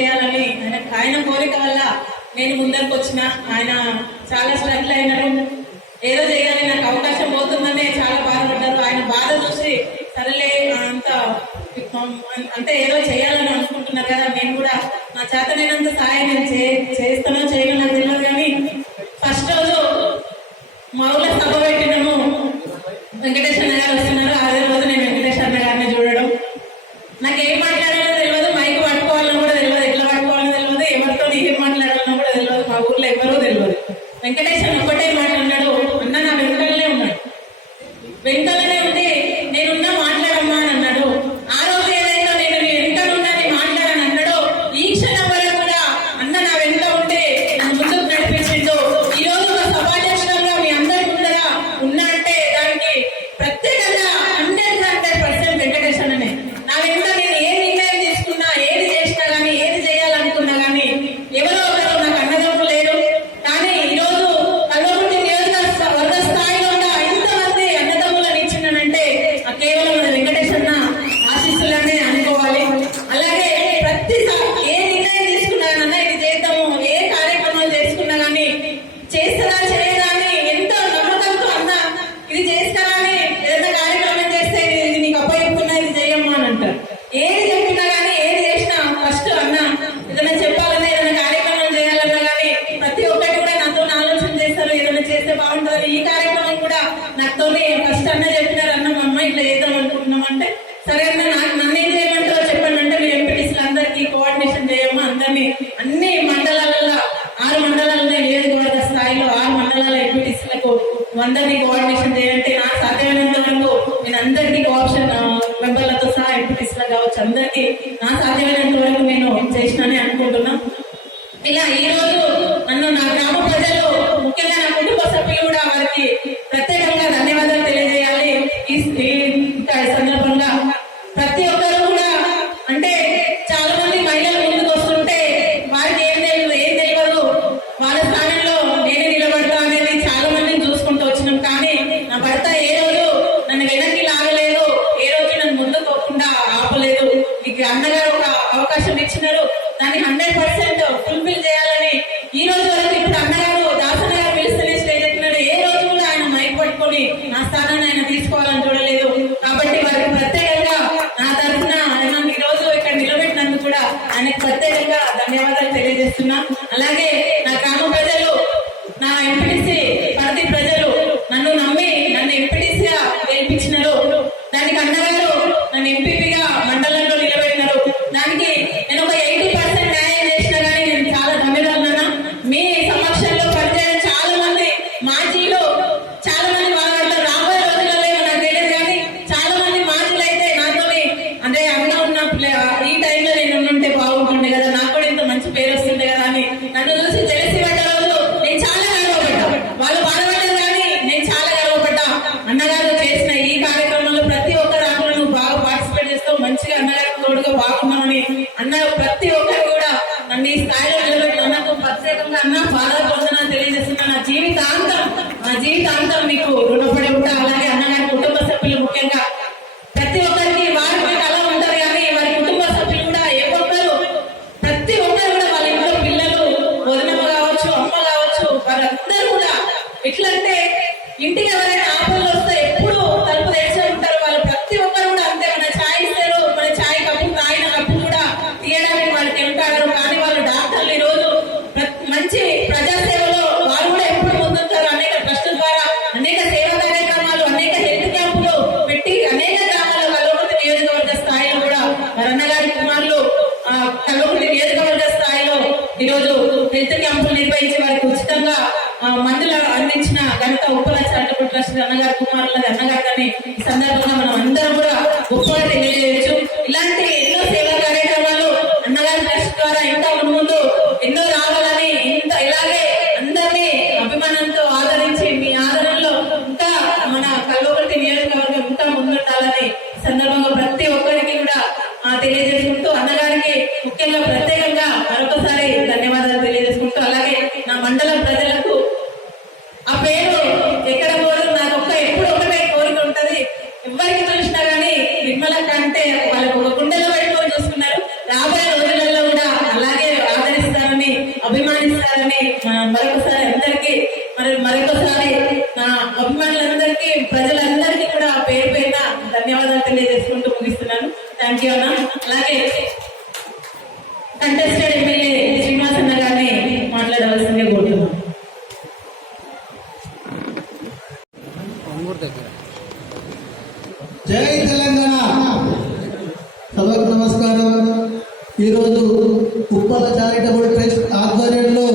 చేయాలని ఆయన కోరిక వల్ల నేను ముందరికి వచ్చిన. ఆయన చాలా స్ట్రగుల్ అయినారు, ఏదో చేయాలి, నాకు అవకాశం పోతుందని చాలా బాధపడ్డారు. ఆయన బాధ చూసి సరేలే అంటే ఏదో చేయాలని అనుకుంటున్నారు కదా, నేను కూడా నా చేతనైనంత సహాయం నేను చేస్తానో చేయను నాకు తెలియదు. కానీ ఫస్ట్ రోజు మా ఊళ్ళో సభ పెట్టినాము, వెంకటేష్ అన్న గారు వస్తున్నారు. అదే రోజు నేను వెంకటేష్ అన్న గారిని చూడడం, నాకు ఏం మాట్లాడాలో తెలియదు, మైక్ పట్టుకోవాలని కూడా తెలియదు, ఎట్లా పట్టుకోవాలని తెలియదు, ఎవరితో ఏం మాట్లాడాలన్నా కూడా తెలియదు, మా ఊర్లో ఎవరో తెలియదు. వెంకటేష్ అన్న ఒకటే మాట అన్నాడు, అన్న నా వెంకటనే ఉన్నాడు, వెంకటనే ఉండి నేనున్నా మాట్లాడమ్మా అని అన్నాడు. ఆ రోజు ఏదైతే నేను నీ వెంట ఉన్నాను మాట్లాడని అన్నాడో, ఈ క్షణం వరకు కూడా అన్న నా వెంట ఉంటే నన్ను ముందుకు నడిపించిండు. ఈ రోజు ఒక సమాజంగా మీ అందరి ముందర ఉన్నా అంటే దానికి ప్రత్యేకంగా 100% వెంకటేష్ అన్ననే. నా వెంట నేను ఏ నిర్ణయం తీసుకున్నా, ఏది చేసినా గానీ, ఏది చేయాలనుకున్నా గానీ ఎవరో ఒకరు నాకు అన్నదమ్ములు లేరు. కానీ ఈ రోజు కల్వకుర్తి నియోజకవర్గ స్థాయిలో ఉన్న ఇంతమంది అన్నదమ్ములను ఇచ్చినానంటే కేవలం మన వెంకటేష్ అన్న ఆశీస్సులనే అనుకోవాలి. అలాగే ప్రతిసారి ఏ నిర్ణయం తీసుకున్నా, ఇది చేద్దాము, ఏ కార్యక్రమాలు చేసుకున్నా గానీ చేస్తారా చేయదా అని ఎంతో నమ్మకంతో అన్న ఇది చేస్తారా అని ఏదైనా కార్యక్రమం చేస్తే ఇది నీకు అప్పచెప్పుకున్నా ఇది చేయమ్మా అని అంటారు. ఏది చెప్పినా గానీ, ఏది చేసినా ఫస్ట్ అన్న ఏదైనా చెప్పాలన్నా, ఏదైనా కార్యక్రమం చేయాలన్నా గానీ ప్రతి ఒక్కటి కూడా నాతో ఆలోచన చేస్తారు, ఏదైనా చేస్తే బాగుంటుంది. ఈ కార్యక్రమం కూడా నాతో ఫస్ట్ అన్న చెప్పినారు, అన్న మా అమ్మ ఇట్లా చేద్దాం అనుకుంటున్నాం అంటే సరే అన్న నన్ను ఏం చేయమని అందరికి కోఆర్డినేషన్ చేయము, అందరినీ అన్ని మండలాలలో 6 మండలాల నియోజకవర్గ స్థాయిలో 6 మండలాల ఎంపీటీసీలకు అందరినీ కోఆర్డినేషన్ చేయాలంటే నాకు సాధ్యమైనంత వరకు నేను అందరికీ కోఆప్షన్ మెంబర్లతో సహా ఎంపీటీసీలకు కావచ్చు అందరికీ నా సాధ్యమైనంత వరకు నేను చేసినని అనుకుంటున్నా. ఇలా ఈ రోజు నన్ను నా గ్రామ ప్రజలు ముఖ్యంగా నా కుటుంబ సభ్యులు కూడా వారికి ప్రత్యేకంగా ధన్యవాదాలు తెలియజేయాలి. ఈ సందర్భంగా ప్రతి ఒక్కరు కూడా అంటే చాలా మంది మహిళలు ముందుకు వస్తుంటే వారికి ఏం తెలియదు వాళ్ళ స్థానంలో నేనే నిలబడతా అనేది చాలా మందిని చూసుకుంటూ వచ్చినాం. కానీ నా భర్త ఏ రోజు నన్ను వెనక్కి లాగలేదు, ఏ రోజు నన్ను ముందుకు పోకుండా ఆపలేదు. మీకు అన్నగారు ఒక అవకాశం ఇచ్చినారు, దాన్ని 100% ఫుల్ఫిల్ చేయాలని ఈ రోజు వరకు ఇప్పుడు అన్నగారు దాసన్న గారు పిలుస్తూనే స్టేజ్ ఎక్కినాడు. ఏ రోజు కూడా ఆయన మైక్ పట్టుకొని నా స్థానాన్ని ఆయన తీసుకోవాలని చూడలేదు. కాబట్టి వారికి ప్రత్యేకంగా నా తరఫున ఆయన ఈ రోజు ఇక్కడ నిలబెట్టినందుకు కూడా ఆయనకు ప్రత్యేకంగా ధన్యవాదాలు తెలియజేస్తున్నా. అలాగే నా గ్రామ ప్రజలు, నా ఎంపీటీసీ పరిధి ప్రజలు నన్ను నమ్మి నన్ను ఎంపీటీసీగా గెలిపించినారు. దానికి అన్నగారు నన్ను ఎంపీపీగా మండలంలో నిలబెట్టినారు. దానికి నేను ఒక 80% న్యాయం చేసినా కానీ నేను చాలా ధన్యవాదాలు. మీ సమక్షంలో పనిచేయడం చాలా మంది మాజీలు, చాలా మంది వాళ్ళ రాబోయే రోజులలో నాకు తెలియదు కానీ చాలా మంది మాజీలు అయితే నాతో అంటే అన్న ఉన్న ఈ టైంలో నేను ఉంటే బాగుంటుండే కదా, నాకు కూడా ఇంత మంచి పేరు వస్తుండే కదా అని నన్ను చూసి తెలిసి పడ్డ రోజు నేను చాలా గర్వపడ్డా. వాళ్ళు బాధపడ్డారు కానీ నేను చాలా గర్వపడ్డా. అన్నగారు చేసిన ఈ కార్యక్రమంలో ప్రతి ఒక్క దాంట్లో నువ్వు బాగా పార్టిసిపేట్ చేస్తావు, మంచిగా అన్నగారు తోడుగా బాగున్నామని అన్న ప్రతి ఒక్కరు కూడా నన్ను ఈ స్థాయిలో నిలబెట్టి అన్నకు ప్రత్యేకంగా అన్న పాదాభివందనాలు తెలియజేస్తున్నా. నా జీవితాంతం మీకు రుణపడి ఉంటా. అలాగే అన్నగారి కుటుంబ సభ్యులు ముఖ్యంగా ప్రతి ఒక్కరికి వారికి అలా ఉంటారు కానీ వారి కుటుంబ సభ్యులు కూడా ప్రతి ఒక్కరు కూడా వాళ్ళ ఇంట్లో పిల్లలు, వదినమ్మ కావచ్చు, అమ్మ కావచ్చు, వారందరూ కూడా ఎట్లంటే ఇంటికి ఎవరైనా ఆపదలు వస్తే ఎప్పుడు తలుపు తెరిచే ఉంటారు. వాళ్ళు ప్రతి ఒక్కరు కూడా అంతే. మన ఛాయ్ ఇస్తారు, మన ఛాయ్ కప్పు తాగిన కప్పు కూడా తీయడానికి వాళ్ళకి వెళ్తారు. కానీ వాళ్ళు డాక్టర్లు ఈ రోజు మంచి ప్రజాసేవలో వారు కూడా ఎప్పుడు ముందుంటారు. అనేక ట్రస్టుల ద్వారా అనేక సేవా కార్యక్రమాలు, అనేక హెల్త్ క్యాంపులు పెట్టి అనేక గ్రామాల్లో కల్వకుర్తి నియోజకవర్గ స్థాయిలో కూడా అన్నగారి కుమారులు కల్వకుర్తి నియోజకవర్గ స్థాయిలో ఈరోజు హెల్త్ క్యాంపులు నిర్వహించి వారికి ఉచితంగా మందులు అందించిన ఘనత ఉప్పల చారిటబుల్ ట్రస్ట్ అన్నగారి కుమారులది అన్నగారిని ఈ సందర్భంగా మనం అందరం కూడా గొప్పగా తెలియజేయచ్చు. ఇలాంటి ఎన్నో సేవా కార్యక్రమాలు అన్నగారి ట్రస్ట్ ద్వారా ఇంకా ముందు ఎన్నో రావాలని, ఇలాగే అందరినీ అభిమానంతో ఆదరించి మీ ఆదరణలో ఇంకా మన కల్వకుర్తి నియోజకవర్గం ఇంకా ముందుండాలని ఈ సందర్భంగా ప్రతి ఒక్కరికి కూడా తెలియజేసుకుంటూ అన్నగారికి ముఖ్యంగా ప్రత్యేకంగా మరొకసారి ధన్యవాదాలు తెలియజేసుకుంటూ అలాగే నా మండలం ప్రజలకు ఆ పేరు ఎక్కడ పోదు నాకు ఎప్పుడు ఒకటే కోరిక ఉంటది. ఎవరికి చూసినా కానీ నిర్మలక్క అంటే వాళ్ళకు ఒక గుండెలో పెట్టుకొని చూసుకున్నారు. రాబోయే రోజులలో కూడా అలాగే ఆదరిస్తారని, అభిమానిస్తారని మరొకసారి అందరికీ మరొకసారి నా అభిమానులందరికీ, ప్రజలందరికీ కూడా పేరు పైన ధన్యవాదాలు తెలియజేసుకుంటూ ముగిస్తున్నాను. థ్యాంక్ యూ అన్న. అలాగే కంటెస్టెడ్ ఎమ్మెల్యే శ్రీనివాసన్న గారిని మాట్లాడవలసిందిగా కోరుతున్నాను. జై తెలంగాణ. సభకు నమస్కారం. ఈరోజు ఉప్పల చారిటబుల్ ట్రస్ట్ ఆధ్వర్యంలో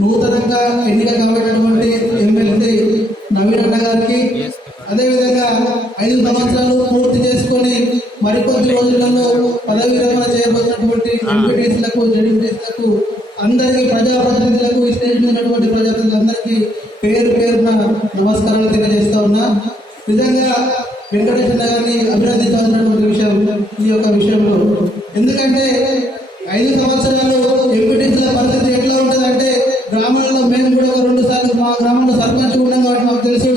నూతనంగా ఎన్నిక కాబట్టినటువంటి ఎమ్మెల్యే నవీన్ అన్న గారికి, అదేవిధంగా 5 సంవత్సరాలు పూర్తి చేసుకొని మరికొద్ది రోజులలో పదవి విరమణ చేయబోతున్నటువంటి ఎంపీటీసీలకు, జడ్పీటీసీలకు, అందరికీ ప్రజాప్రతినిధులకు, ఈ స్టేజ్ మీద ఉన్నటువంటి ప్రజాప్రతినిధులందరికీ పేరు పేరున నమస్కారాలు తెలియజేస్తా ఉన్నా. నిజంగా వెంకటేశ్వర గారిని అభినందించాల్సినటువంటి విషయం ఈ యొక్క విషయంలో. ఎందుకంటే 5 సంవత్సరాలు ఎంపీటీసీల పరిస్థితి ఎట్లా ఉంటుందంటే, గ్రామాలలో మేము కూడా ఒక 2 సార్లు మా గ్రామంలో సర్పంచ్ ఉన్నాం కాబట్టి మాకు తెలుసు.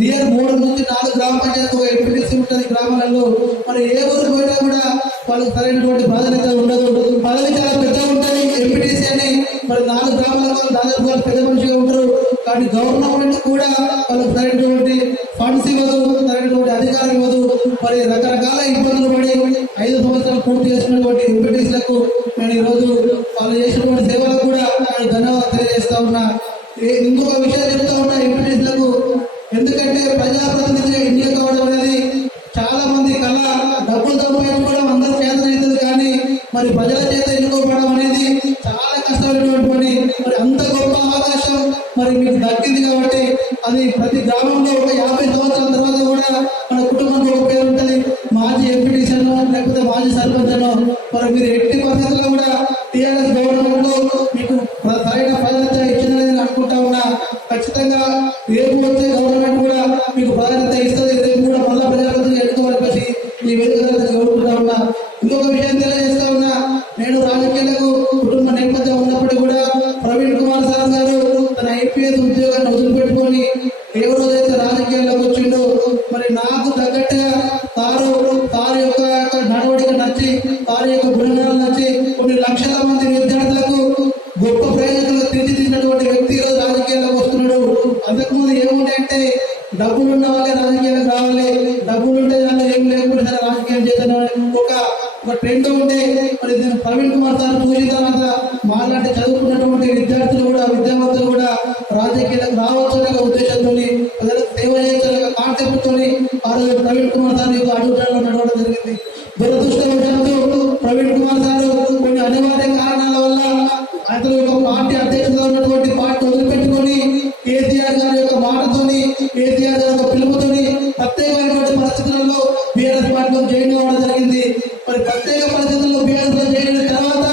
నియర్ 3 నుంచి 4 గ్రామ పంచాయతీ ఒక ఎంపీటీసీ ఉంటుంది గ్రామాలలో. మరి ఏ ఊరు పోయినా కూడా వాళ్ళకి సరైనటువంటి ప్రాధాన్యత ఉండదు. పదవి చాలా పెద్దగా ఉంటుంది ఎంపీటీసీ అని. మరి 4 గ్రామాల వాళ్ళు దాదాపు వాళ్ళు పెద్ద మనిషిగా ఉంటారు. కానీ గవర్నమెంట్ కూడా వాళ్ళకి సరైనటువంటి ఫండ్స్ ఇవ్వదు, సరైనటువంటి అధికారం ఇవ్వదు. మరి రకరకాల ఇబ్బందులు పడి 5 సంవత్సరాలు పూర్తి చేసినటువంటి ఎంపీటీసీలకు నేను ఈరోజు వాళ్ళు చేసినటువంటి సేవలకు కూడా ధన్యవాదాలు తెలియజేస్తా ఉన్నా. ఇంకొక విషయం చెప్తా ఉన్నా ఎంపీటీసీలకు, ఎందుకంటే ప్రజాప్రతినిధులుగా ఎన్నిక కావడం అనేది చాలా మంది కళ. డబ్బులు సంపాదించుకోవడం అందరూ చేతనవుతుంది, కానీ మరి ప్రజల చేత ఎన్నుకోవడం అనేది చాలా కష్టమైనటువంటి పని. మరి అంత గొప్ప అవకాశం మరి మీకు దక్కింది కాబట్టి అది ప్రతి గ్రామంలో ఒక 50 సంవత్సరాల తర్వాత కూడా మన కుటుంబంలో ఒక పేరు ఉంటుంది. మాజీ ఎంపీటీసీ లేకపోతే మాజీ సర్పంచ్ మరి మీరు ఎట్టి పరిస్థితుల్లో కూడా టీఆర్ఎస్ గవర్నమెంట్ లో మీకు సరైన ప్రాధాన్యత ఇచ్చిందని అనుకుంటా ఉన్నా. ఖచ్చితంగా రేపు వచ్చే గవర్నమెంట్ కూడా మీకు ప్రాధాన్యత ఇస్తుంది. రేపు కూడా మళ్ళా ప్రజాప్రతినిధులు ఎన్నుకోవాలని ఈ వేదిక కోరుకుంటా ఉన్నా. ఇంకొక విషయం తెలియజేస్తా ఉన్నా, నేను రాజకీయాలకు కుటుంబ నేపథ్యం ఉన్నప్పుడు కూడా ప్రవీణ్ కుమార్ సార్ గారు తన ఐపీఎస్ ఉద్యోగాన్ని వదిలిపెట్టుకొని ఏ రోజైతే రాజకీయాల్లోకి వచ్చిండో మరి నాకు తగ్గట్టుగా తారు యొక్క నడవడిక నచ్చి తారు యొక్క గుణగణాలు నచ్చి కొన్ని లక్షల మంది విద్యార్థులకు గొప్ప ప్రయోజనాలు తీర్చిదిద్దినటువంటి వ్యక్తి ఈరోజు రాజకీయాల్లోకి వస్తున్నాడు. అంతకుముందు ఏముంటే అంటే డబ్బులున్న వాళ్ళే రాజకీయాలకు రావాలి, డబ్బులుంటే దానిలో ఏం లేకుండా సరే రాజకీయం చేద్దాం ఒక ట్రెండ్ ఉంటే మరి ప్రవీణ్ కుమార్ సార్ చూసిన తర్వాత మాలాంటి చదువుకున్నటువంటి విద్యార్థులు కూడా విద్యావంతులు కూడా రాజకీయాలకు రావచ్చు అనే ఉద్దేశంతో ప్రజలకు సేవ చేయొచ్చు కాన్సెప్ట్ తోని ఆ రోజు ప్రవీణ్ కుమార్ సార్ యొక్క అడుగుజాడలో నడవడం జరిగింది. దురదృష్టవశాత్తు ప్రవీణ్ కుమార్ సార్ కొన్ని అనివార్య కారణాల వల్ల అతను యొక్క పార్టీ అధ్యక్షుడుగా ఉన్నటువంటి పార్టీ వదిలిపెట్టుకొని కేసీఆర్ గారి యొక్క మాటతోని కేసీఆర్ గారి యొక్క పిలుపుతోని ప్రత్యేకమైనటువంటి పరిస్థితులలో బీఆర్ఎస్ పార్టీలో జాయిన్ అవ్వడం జరిగింది. మరి ప్రత్యేక పరిస్థితుల్లో బీఆర్ఎస్ లో జాయిన్ అయిన తర్వాత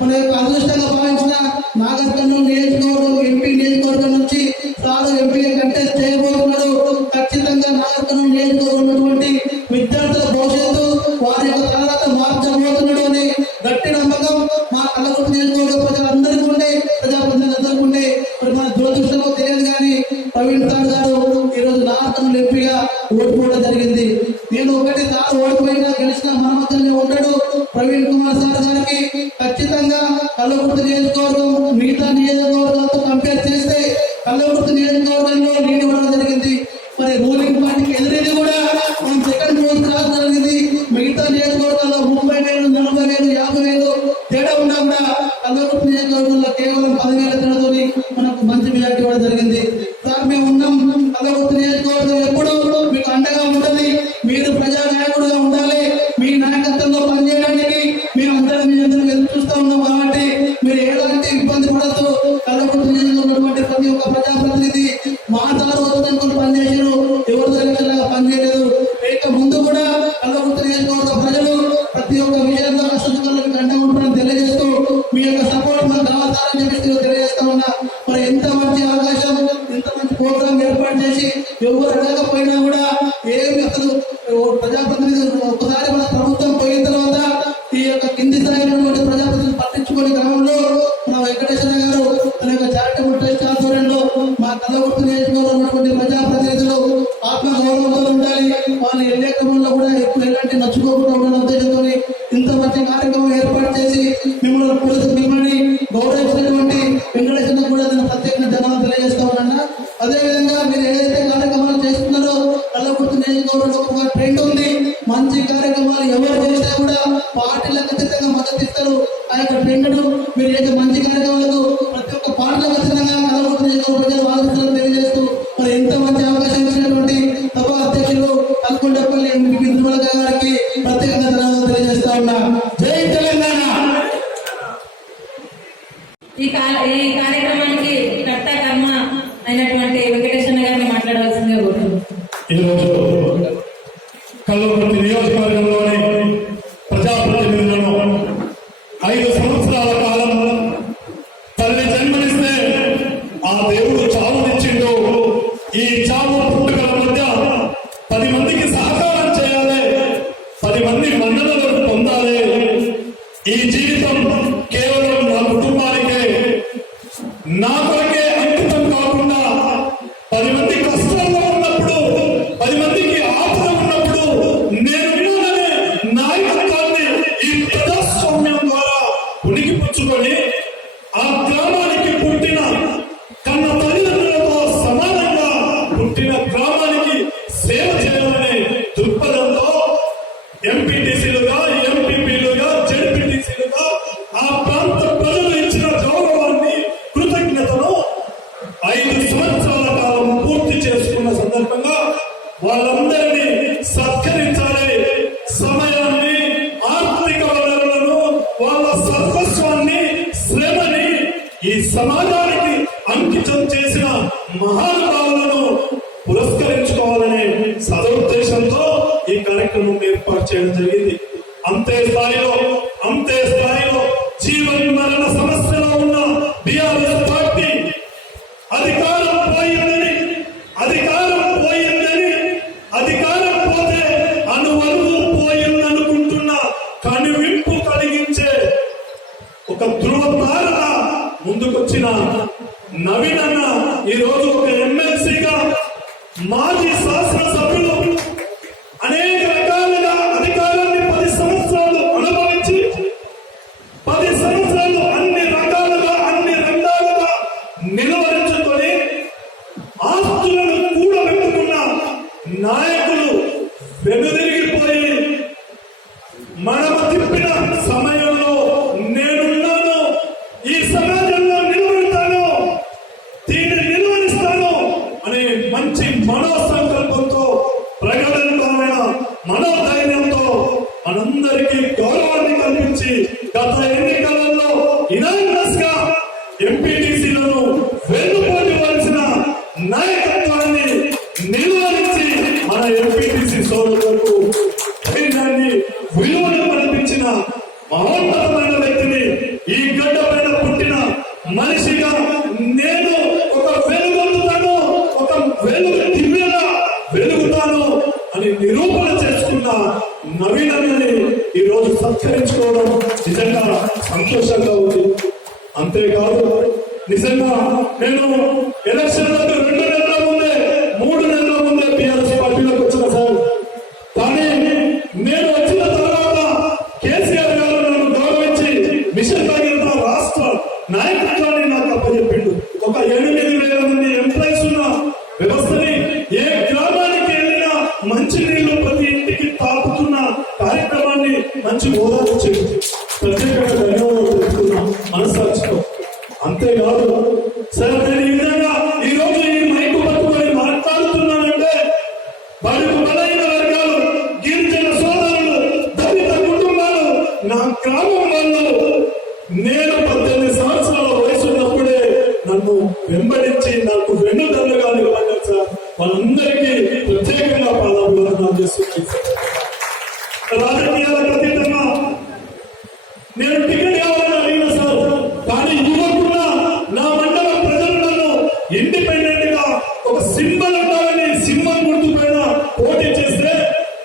మన యొక్క అదృష్టంగా భావించిన నాగర్ కర్నూలు నియోజకవర్గం ఎంపీ నియోజకవర్గం నుంచి సార్ ఎంపీ కంటెస్ట్ చేయబోతున్నాడు. ఖచ్చితంగా నాగర్ కర్నూలు నియోజకవర్గం ఉన్నటువంటి విద్యార్థుల భవిష్యత్తు వారి యొక్క తర్వాత మార్చబోతున్నాడు అని గట్టి నమ్మకం మా కల్లగుర్తి నియోజకవర్గ ప్రజలందరికీ ఉండే ప్రజాప్రతినిధులందరికీ ఉండే. మరి మన దురదృష్టంలో తెలియదు కానీ ప్రవీణ్ సార్ గారు ఈరోజు నాగర్ కర్నూలు ఎంపీగా ఓడిపోవడం జరిగింది. నేను ఒకటి సార్ ఓడిపోయినా గెలిచిన మన మధ్యలో ఉంటాడు ప్రవీణ్ కుమార్ సార్ గారికి. ఖచ్చితంగా కల్లగుర్తి నియోజకవర్గం మిగతా నియోజకవర్గాలతో కంపేర్ చేస్తే కల్లగుర్తి నియోజకవర్గంలో లీడ్ ఇవ్వడం జరిగింది. మరి రూలింగ్ పార్టీకి ఎదురేది కూడా మనం సెకండ్ పోస్ట్ రావడం జరిగింది. మిగతా నియోజకవర్గాల్లో 30,000, 40,000, 50,000 తేడా ఉన్నా కూడా కల్లగుర్తి నియోజకవర్గంలో కేవలం 10,000 తేడాతో మనకు మంచి మెజార్టీ ఇవ్వడం జరిగింది. సార్ మేము ఉన్నాం, కల్లగుర్తి నియోజకవర్గం ఎప్పుడూ మీకు అండగా ఉంటుంది. మీరు ప్రజా నాయకుడుగా ఉండాలి. మీ నాయకత్వంలో పనిచేయడానికి మేము అందరం మీ అందరూ ఎదురు చూస్తూ ఉన్నాం కాబట్టి మీరు ఎలాంటి ఇబ్బంది పడద్దు. కల్లగుర్తి నియోజకవర్గంలో ఉన్నటువంటి ప్రతి ఒక్క ప్రజాప్రతినిధి మా సార్ వద్దనుకుని పనిచేసారు, ఎవరి దగ్గర పనిచేయలేదు. ఇక ముందు కూడా కల్లగుర్తి నియోజకవర్గ ప్రజలు ప్రతి ఒక్క విషయంలో కష్టసుఖాలకు అండగా ఉంటారని తెలియజేస్తూ మీ యొక్క సపోర్ట్ మాకు కావాలని చెప్పేసి తెలియజేస్తా ఉన్నా. మరి ఎంత మంచి అవకాశం, ఎంత మంచి ప్రోగ్రాం ఏర్పాటు చేసి ఎవరు అడగకపోయినా కూడా ఏమి అసలు ప్రజాప్రతినిధులు ఒకసారి మన ప్రభుత్వం పోయిన తర్వాత ఈ యొక్క కింది స్థాయిలో ప్రజాప్రతినిధులు పట్టించుకునే క్రమంలో మన వెంకటేశ్వర గారు తన యొక్క చారిటబుల్ ట్రస్ట్ ఆధ్వర్యంలో మా కల్లగుర్తి నియోజకవర్గంలో ఉన్నటువంటి ప్రజాప్రతినిధులు ఆత్మ గౌరవంతో ఉండాలి, వాళ్ళు వెళ్ళే క్రమంలో కూడా ఎక్కువ ఎలాంటి నచ్చుకోకుండా ఉండాలనే ఉద్దేశంతో ఇంత మంచి కార్యక్రమం ఏర్పాటు చేసి మిమ్మల్ని గౌరవించినటువంటి వెంకటేశ్వర కూడా నేను ప్రత్యేకంగా ధన్యవాదాలు తెలియజేస్తా ఉన్నా. అదేవిధంగా మీరు ఏదైతే కార్యక్రమాలు చేస్తున్నారో కల్లగుర్తి నియోజకవర్గంలో ఒక ట్రెండ్ ఉంది. మంచి కార్యక్రమాలు ఎవరు చేసినా కూడా పార్టీలకు ఖచ్చితంగా మద్దతు ఇస్తారు. ఆ యొక్క ట్రెండ్ మీరు చేసే మంచి కార్యక్రమాలకు ప్రతి ఒక్క పార్టీలో ఖచ్చితంగా కల్లగుర్తి నియోజకవర్గ ప్రజలు ఆలోచనలు తెలియజేస్తూ మరి ఎంత మంచి అవకాశం ఇచ్చినటువంటి సభా అధ్యక్షులు కల్కొండపల్లి ఎంపీ నిర్మల గారికి ప్రత్యేకంగా ధన్యవాదాలు తెలియజేస్తా ఉన్నా. జై తెలంగాణ. ఈ కార్యక్రమానికి కర్త కర్మ అయినటువంటి వెంకటేశ్వర గారిని మాట్లాడాల్సిందిగా కోరుతున్నాను. ఈరోజు కల్లగుర్తి నియోజకవర్గంలోని ప్రజాప్రతినిధులను 5 సంవత్సరాల కాలం తల్లి జన్మనిస్తే ఆ దేవుడు చావునిచ్చిండు. ఈ చావు పుట్టుకల మధ్య 10 మందికి సహకారం చేయాలి, 10 మంది మన్ననలను పొందాలి. ఈ జీవితం కేవలం నా కుటుంబానికే, నా కొరకే అంకితం కాకుండా 10 మంది కష్టంలో ఉన్నప్పుడు, 10 మందికి ఆపద ఉన్నప్పుడు నేనున్నాననే నాయకత్వాన్ని ఈ ప్రజాస్వామ్యం ద్వారా ఉనికిపుచ్చుకొని ఆ గ్రామానికి పుట్టిన కన్న తల్లిదండ్రులతో సమానంగా పుట్టిన గ్రామానికి సేవ చేయాలనే దృక్పథంతో ఎంపీటీసీలుగా, ఎంపీపీలుగా, జెడ్పీటీసీలుగా ఆ ప్రాంత ప్రజలు ఇచ్చిన గౌరవాన్ని, కృతజ్ఞతను 5 సంవత్సరాల కాలం పూర్తి చేసుకున్న సందర్భంగా వాళ్ళందరినీ సత్కరించాలి. సమయాన్ని, ఆర్థిక వనరులను సమాజానికి అంకితం చేసిన మహానుభావులను పురస్కరించుకోవాలనే సదుద్దేశంతో ఈ కార్యక్రమం ఏర్పాటు చేయడం జరిగింది. అంతే స్థాయిలో జీవన మరణ సమస్యలో ఉన్న బీఆర్ఎస్ పార్టీ అధికారం పోతే అనువరువు పోయిందనుకుంటున్న కనువింపు కలిగించే ఒక ధృవతారణ ముందుకొచ్చిన నవీన్ అన్న ఈ రోజు ఒక ఎమ్మెల్సీగా, మాజీ శాసనసభ్యులు, అనేక రకాలుగా అధికారాన్ని 10 సంవత్సరాలు అనుభవించి 10 సంవత్సరాలు అన్ని రకాలుగా నిలవరించుకొని ఆస్తులను కూడబెట్టుకున్న నాయకులు వెనుదిరిగిపోయి మనమ తిప్పిన సమయంలో నేనున్నాను, ఈ సమాజంలో నిలబడతాను, దీన్ని నిలవరిస్తాను అనే మంచి మనోసంకల్పంతో, ప్రగతిపరమైన మనోధైర్యంతో మనందరికీ గౌరవాన్ని కల్పించి గత ఎన్నికలలో ఇనానిమస్ గా ఎంపీటీసీలను వెన్నుపోనివలసిన నాయకత్వాన్ని నిలువరించి మన ఎంపీటీసీ సోదరులకు ధైర్యాన్ని, విలువను కల్పించిన మహోన్నతమైన వ్యక్తిని, ఈ గడ్డ పైన పుట్టిన మనిషిగా నేను ఒక వెలుగొందుతాను, ఒక వెలుగు దివ్యగా వెలుగుతాను అని నిరూపణ చేసుకున్న నవీన్ అన్నని ఈ రోజు సత్కరించుకోవడం నిజంగా సంతోషంగా ఉంది. అంతేకాదు, నిజంగా నేను ఎలక్షన్లకు 2 నెలల ముందే 3 నెలల ముందే బీఆర్ఎస్ పార్టీలోకి వచ్చిన సార్. కానీ నేను వచ్చిన తర్వాత కేసీఆర్ గారు నన్ను గౌరవించి మిషన్ భగీరథ రాష్ట్ర నాయకత్వాన్ని నాకు అప్పచెప్పిండు. ఒక 8,000 మంది ఎంప్లాయీస్ ఉన్న వ్యవస్థని, ఏ గ్రామానికి వెళ్ళినా మంచినీళ్లు ప్రతి ఇంటికి తాపుతున్న కార్యక్రమాన్ని మంచి హోదా వచ్చేది. ప్రత్యేకంగా ధన్యవాదాలు తెలుపుతున్నా మనసాక్షితో. అంతేకాదు సార్, నేను ఈ విధంగా ఈ రోజు ఈ మైకు పట్టుకొని మాట్లాడుతున్నానంటే బడుగు బలైన వర్గాలు, గిరిజన సోదరులు, దళిత కుటుంబాలు, నా గ్రామం వాళ్ళు నేను 18 సంవత్సరాల వయసు ఉన్నప్పుడే నన్ను వెంబడించి నాకు వెన్నుదన్నుగా నిలబడ్డారు సార్. వాళ్ళందరికీ ప్రత్యేకంగా పాదాభివందనాలు చేస్తున్నాను. రాజకీయాలకు అతీతంగా నేను టికెట్ కావాలని అడిగిన సార్, కానీ యువకున్న నా మండల ప్రజలు నన్ను ఇండిపెండెంట్ గా ఒక సింబల్ ఉండాలని సింబల్ గుర్తు పైన పోటీ చేస్తే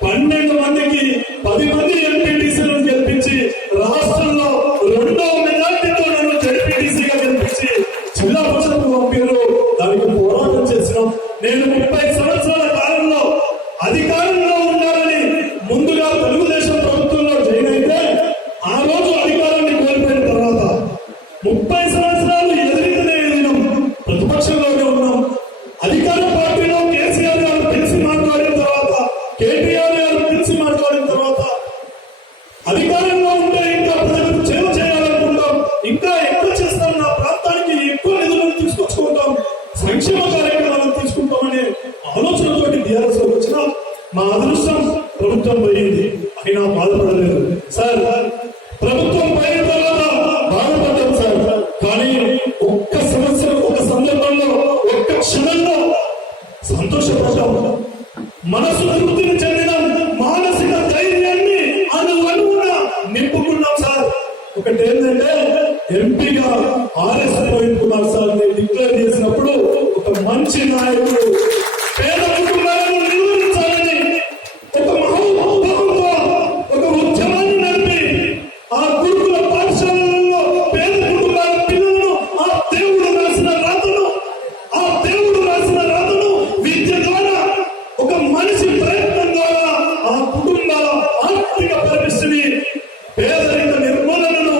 12 మందికి 10 మంది ఎంపీటీసీలను గెలిపించి రాష్ట్రంలో 2వ మెజార్టీతో నన్ను జడ్పీటీసీగా గెలిపించి జిల్లా పరిషత్కు పంపారు. దానికి పోరాటం చేసినాం. నేను 30 సంవత్సరాల కాలంలో అధికారంలో ఉండాలని ముందుగా తెలుగుదేశం ప్రభుత్వంలో జాయిన్ అయితే, ఆ రోజు అధికారాన్ని కోల్పోయిన తర్వాత 30 సంవత్సరాలు ఎదిరినాం, ప్రతిపక్షంలోనే ఉన్నాం. అధికార పార్టీలో కేసీఆర్ గారు పిలిచి మాట్లాడిన తర్వాత, కేటీఆర్ గారు పిలిచి మాట్లాడిన తర్వాత, అధికారంలో ఉంటే ఇంకా ప్రజలకు సేవ చేయాలనుకుంటాం, ఇంకా ఎక్కువ చేస్తాం, నా ప్రాంతానికి ఎక్కువ నిధులను తీసుకొచ్చుకుంటాం, సంక్షేమ కార్యక్రమాలను తీసుకుంటామనే ఆలోచనతో బీఆర్ఎస్ లో వచ్చిన మా అదృష్టం ప్రభుత్వం పోయింది. అయినా బాధపడలేదు సార్. ప్రభుత్వం పోయిన తర్వాత బాధపడ్డాం సార్. కానీ ఒక్క సంవత్సరం, ఒక సందర్భంలో, ఒక్క క్షణంలో సంతోషపడ్డాం. మనసు తృప్తిని చెందిన మానసిక ధైర్యాన్ని అనువనువున నింపుకున్నాం సార్. ఒకటేంటంటే ఎంపీగా RS Praveen Kumar sir declare చేసినప్పుడు ఒక మంచి నాయకుడు, పేద కుటుంబాలను నిర్వహించాలని ఒక మహోద్భవంతో ఒక ఉద్యమాన్ని నడిపి ఆ గురుకుల పాఠశాలలలో పేద కుటుంబాల పిల్లలను ఆ దేవుడు రాసిన రాతను విద్య ద్వారా, ఒక మనిషి ప్రయత్నం ద్వారా ఆ కుటుంబాల ఆర్థిక పరిస్థితిని, పేదరిక నిర్మూలనను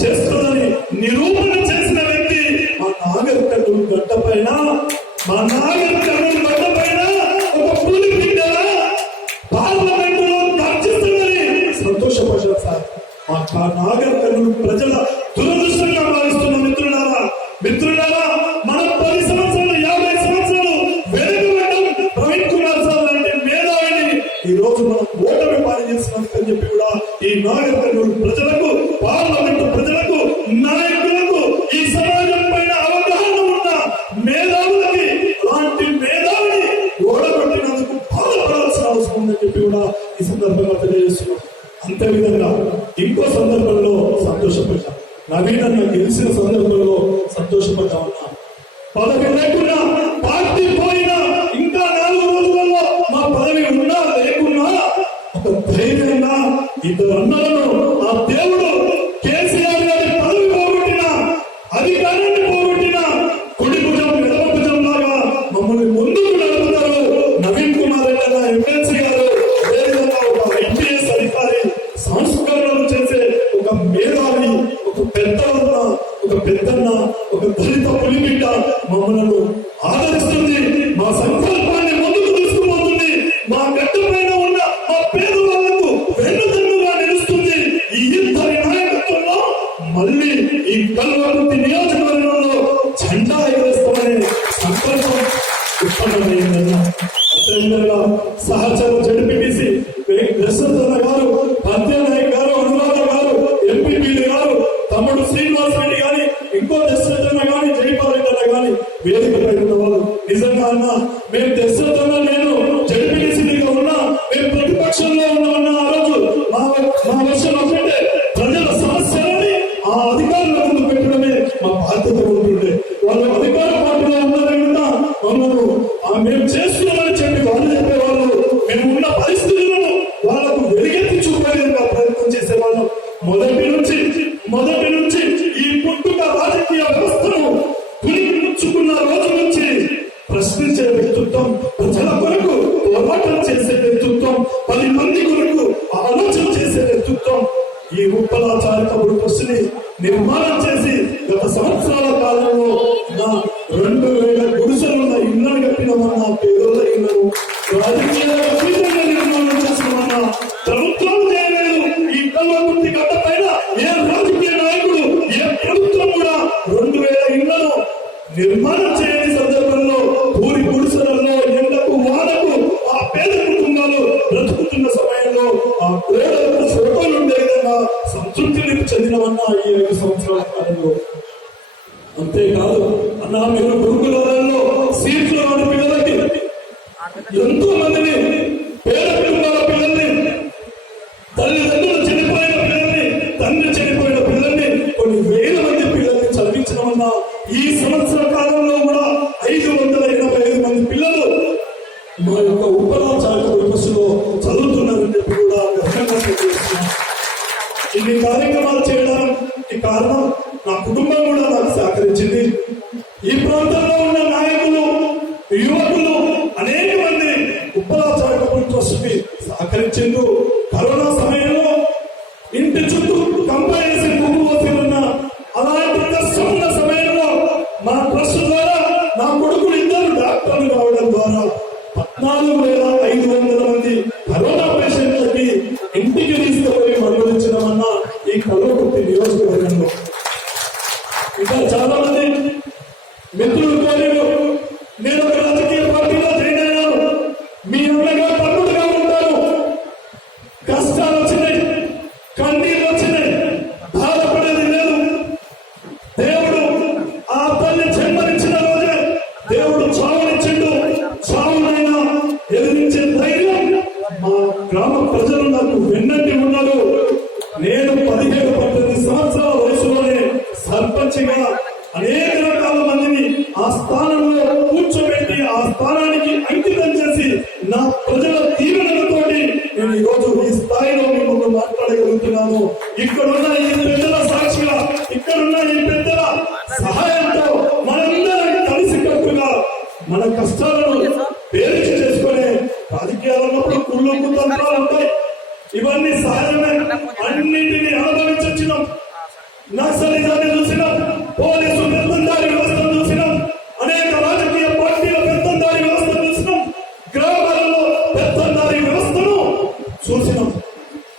చేస్తుందని నిరూపణ చేసిన వ్యక్తి మా నాగర్ కర్నూలు గడ్డ పైన, ఒక పులి బిడ్డల పార్లమెంటులో దర్శిస్తుందని సంతోషపడ్డారు సార్. మా నాగర్ కర్నూలు ప్రజల దురదృష్టంగా భావిస్తున్న మిత్రులారా, మనం 10 సంవత్సరాలు 50 సంవత్సరాలు వెనుకబడ్డం. ప్రవీణ్ కుమార్ సార్ లాంటి మేధావిని ఈ రోజు మనం ఓటమి పాలు చేసినందుకని చెప్పి కూడా ఈ నాగర్ కర్నూలు ప్రజలకు, పార్లమెంటు ప్రజలకు, నాయకులకు, ఈ సమాజంపై అంతే విధంగా ఇంకో సందర్భంలో సంతోషపడ్డా, నవీన్ అన్న గెలిచిన సందర్భంలో సంతోషపడ్డామన్నా. పదవి లేకున్నా, పార్టీ పోయినా, ఇంకా 4 రోజులలో మా పదవి ఉన్నా లేకున్నా ఒక ధైర్యంగా ఇద్దరు అన్నలను ఆ దేవుడు కేసీఆర్ గారి పదవి పోగొట్టిన, అధికారాన్ని పోగొట్టిన, కుడి భుజం ఎడమ భుజం లాగా మమ్మల్ని ముందుకు నడుపుతారు నవీన్ కుమార్ రెడ్డి అన్న ఎమ్మెల్సీ గారు. అదేవిధంగా ఒక ఐపీఎస్ అధికారి, సంస్కరణలు చేసే ఒక మేధావి, ఒక పెద్దన్న, ఒక పెద్దన్న, ఒక దళిత పులిబిడ్డ మమ్మల్ని ఆదరిస్తుంది. మా సంకల్పాన్ని ముందుకు తీసుకుపోతుంది. మా గడ్డ పైన ఉన్న మా పేదవాళ్లకు వెన్నుదన్నుగా నిలుస్తుంది. ఈ ఇద్దరి నాయకత్వంలో మళ్ళీ ఈ కల్వకుర్తి నియోజకవర్గంలో జెండా ఎగరేస్తామనే సంకల్పం ఉత్పన్నమైందన్న. అదేవిధంగా సహచర జడ్పీటీసీ దశరథన్న గారు, పద్యనాయక్ గారు, అనురాధ గారు, ఎంపీపీలు గారు, తమ్ముడు శ్రీనివాస్ రెడ్డి గాని, ఇంకో దశరథన్న గాని, జైపాల్ రెడ్డి అన్న గాని వేదిక పై ఉన్న వాళ్ళు నిజంగా అన్న మేము దశరథన్న నేను జడ్పీటీసీగా ఉన్నా, మేము ప్రతిపక్షంలో ఉన్నామన్న ఆ రోజు మా వర్షం ఒకటే ప్రజల సమస్యలని ఆ అధికారుల ముందు పెట్టడమే మా బాధ్యత ఉంటుండే. వాళ్ళు అధికార పార్టీలో ఉన్నారైనా మమ్మల్ని మేము చేస్తున్నామని చెప్పి వాళ్ళు చెప్పేవాళ్ళు. మేము ఉన్న పరిస్థితులను వాళ్ళకు వెలుగెత్తి చూపేందుకు ప్రయత్నం చేసేవాళ్ళం. మొదటి నుంచి ఈ పుట్టుక రాజకీయ వ్యవస్థను పులికించుకున్న రోజు నుంచి ప్రశ్నించే వ్యక్తిత్వం, ప్రజల కొరకు పోరాటం చేసే వ్యక్తిత్వం, 10 మంది కొరకు ఆలోచన చేసే వ్యక్తిత్వం. ఈ ఉప్పల చారిటబుల్ ట్రస్ట్ ని నిర్మాణం చేసి గత సంవత్సరాల కాలంలో నా 2000 గుడిసెలున్న ఇళ్లను కట్టినమన్నా, పేదల ఇళ్లను రాజకీయంగా నిర్మాణం చేసినమన్నా. ప్రభుత్వం చేయలేదు. ఈ కల్వకుర్తి గడ్డ పైన ఏ రాజకీయ నాయకుడు, ఏ ప్రభుత్వం కూడా 2000 ఇళ్లను నిర్మాణం చేయని సందర్భంలో ఊరి గుడిసెలలో ఎండకు వానకు ఆ పేద కుటుంబాలు బ్రతుకుతున్న సమయంలో ఆ పేదలకు ఫోటోలు ఉండే విధంగా సంతృప్తిని చెందినవన్నా ఈ 5 సంవత్సరాల కాలంలో. అంతేకాదు అన్నా, మీరు గురుకులలో సీట్లు రాని పిల్లలకి ఎంతో మందిని, పేద కుటుంబాల పిల్లల్ని, తల్లిదండ్రులు చనిపోయిన పిల్లల్ని, తండ్రి చనిపోయిన పిల్లల్ని, కొన్ని వేల మంది పిల్లల్ని చదివించడమన్నా. ఈ సంవత్సర కాలంలో కూడా 585 మంది పిల్లలు మా యొక్క ఉప్పల చారిటబుల్ ట్రస్టులో చదువుతున్నారని చెప్పి కూడా గర్వంగా తెలియజేస్తున్నాం. ఇన్ని కార్యక్రమాలు చేయడానికి కారణం నా కుటుంబం కూడా నాకు సహకరించింది. ఈ ప్రాంతంలో ఉన్న నాయకులు, యువకులు అనేక మంది ఉప్పల చారిటబుల్ ట్రస్ట్ కి సహకరించింది. కరోనా సమయంలో ఇంటి చుట్టూ కంపేసి పువ్వు పోసి ఉన్న అలాంటి కష్టమున్న సమయంలో మా ట్రస్ట్ ద్వారా నా కొడుకులు 2 డాక్టర్లు రావడం ద్వారా 14,500 మంది కరోనా పేషెంట్లకి ఇంటికి తీసుకుపోయి మందులించడమన్నా ఈ కల్వకుర్తి నియోజకవర్గంలో. ఇంకా చాలా మంది మిత్రులు కోరిరు, నేను ఒక రాజకీయ పార్టీలో జాయిన్ అయ్యాను, మీ అన్నగా తమ్ముడుగా ఉంటాను, కష్టాలు వచ్చినాయి, కన్నీళ్ళు వచ్చినాయి, బాధపడేది లేదు. దేవుడు ఆ తల్లి జన్మనిచ్చిన రోజే దేవుడు చావునిచ్చిండు. చావునైనా ఎదిరించే ధైర్యం మా గ్రామ ప్రజలు నాకు వెన్నంటి ఉన్నారు. నేను 17-18 సంవత్సరాల వయసులోనే సర్పంచిగా అనేక రకాల మందిని ఆ స్థానంలో కూర్చోబెట్టి ఆ స్థానానికి అంకితం చేసి నా ప్రజల దీవెనలతోటి నేను ఈరోజు ఈ స్థాయిలో మిమ్మల్ని మాట్లాడగలుగుతున్నాను. ఇక్కడున్న ఈ పెద్దల సాక్షిగా, ఇక్కడున్న ఈ పెద్దల సహాయంతో మనందరం కలిసికట్టుగా మన కష్టాలను పేరు చేసుకునే రాజకీయాలు ఉన్నప్పుడు కుళ్ళు కుతంత్రాలు ఉంటాయి. ఇవన్నీ సహజమే. అన్నింటినీ అనుభవించొచ్చినాం. నక్సలిజాన్ని చూసినాం, పోలీసు పెత్తందారి వ్యవస్థను చూసినాం, అనేక రాజకీయ పార్టీల పెత్తందారి వ్యవస్థను చూసినాం, గ్రామాలలో పెత్తందారి వ్యవస్థను చూసినాం.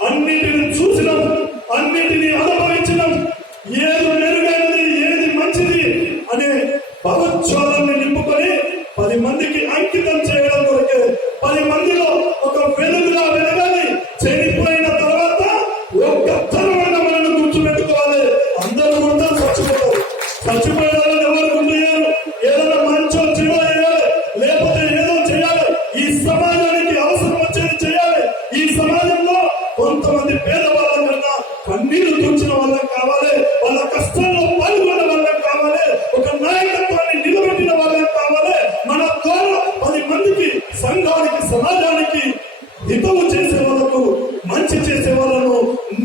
అన్నింటిని చూసినాం, అన్నింటినీ అనుభవించినాం. ఏది మెరుగైనది, ఏది మంచిది అనే భగవత్వాదాన్ని నింపుకొని 10 మందికి అంకితం చేయడం కొరకే 10 మందిలో ఒక వెలుగులా వెలగాలి. చనిపోయిన తర్వాత ఒక్క తరమైన మనల్ని గుర్తుపెట్టుకోవాలి. అందరూ కూడా చచ్చిపోతారు. చచ్చిపోయిన ఎవరు గుర్తుయ్యారు? ఏదైనా మంచో చెడో చేయాలి, లేకపోతే ఏదో చేయాలి. ఈ సమాజానికి అవసరం వచ్చేది చేయాలి. ఈ సమాజంలో కొంతమంది పేదవాళ్ళ కన్నా కన్నీరు తుడిచిన వాళ్ళకి కావాలి, వాళ్ళ కష్టాల్లో పాల్గొన్న వాళ్ళకి కావాలి, ఒక నాయకత్వాన్ని నిలబెట్టిన వాళ్ళకి కావాలి. మన ద్వారా 10 మందికి, సంఘానికి, సమాజానికి హితవు చేసే వాళ్ళకు, మంచి చేసే వాళ్ళను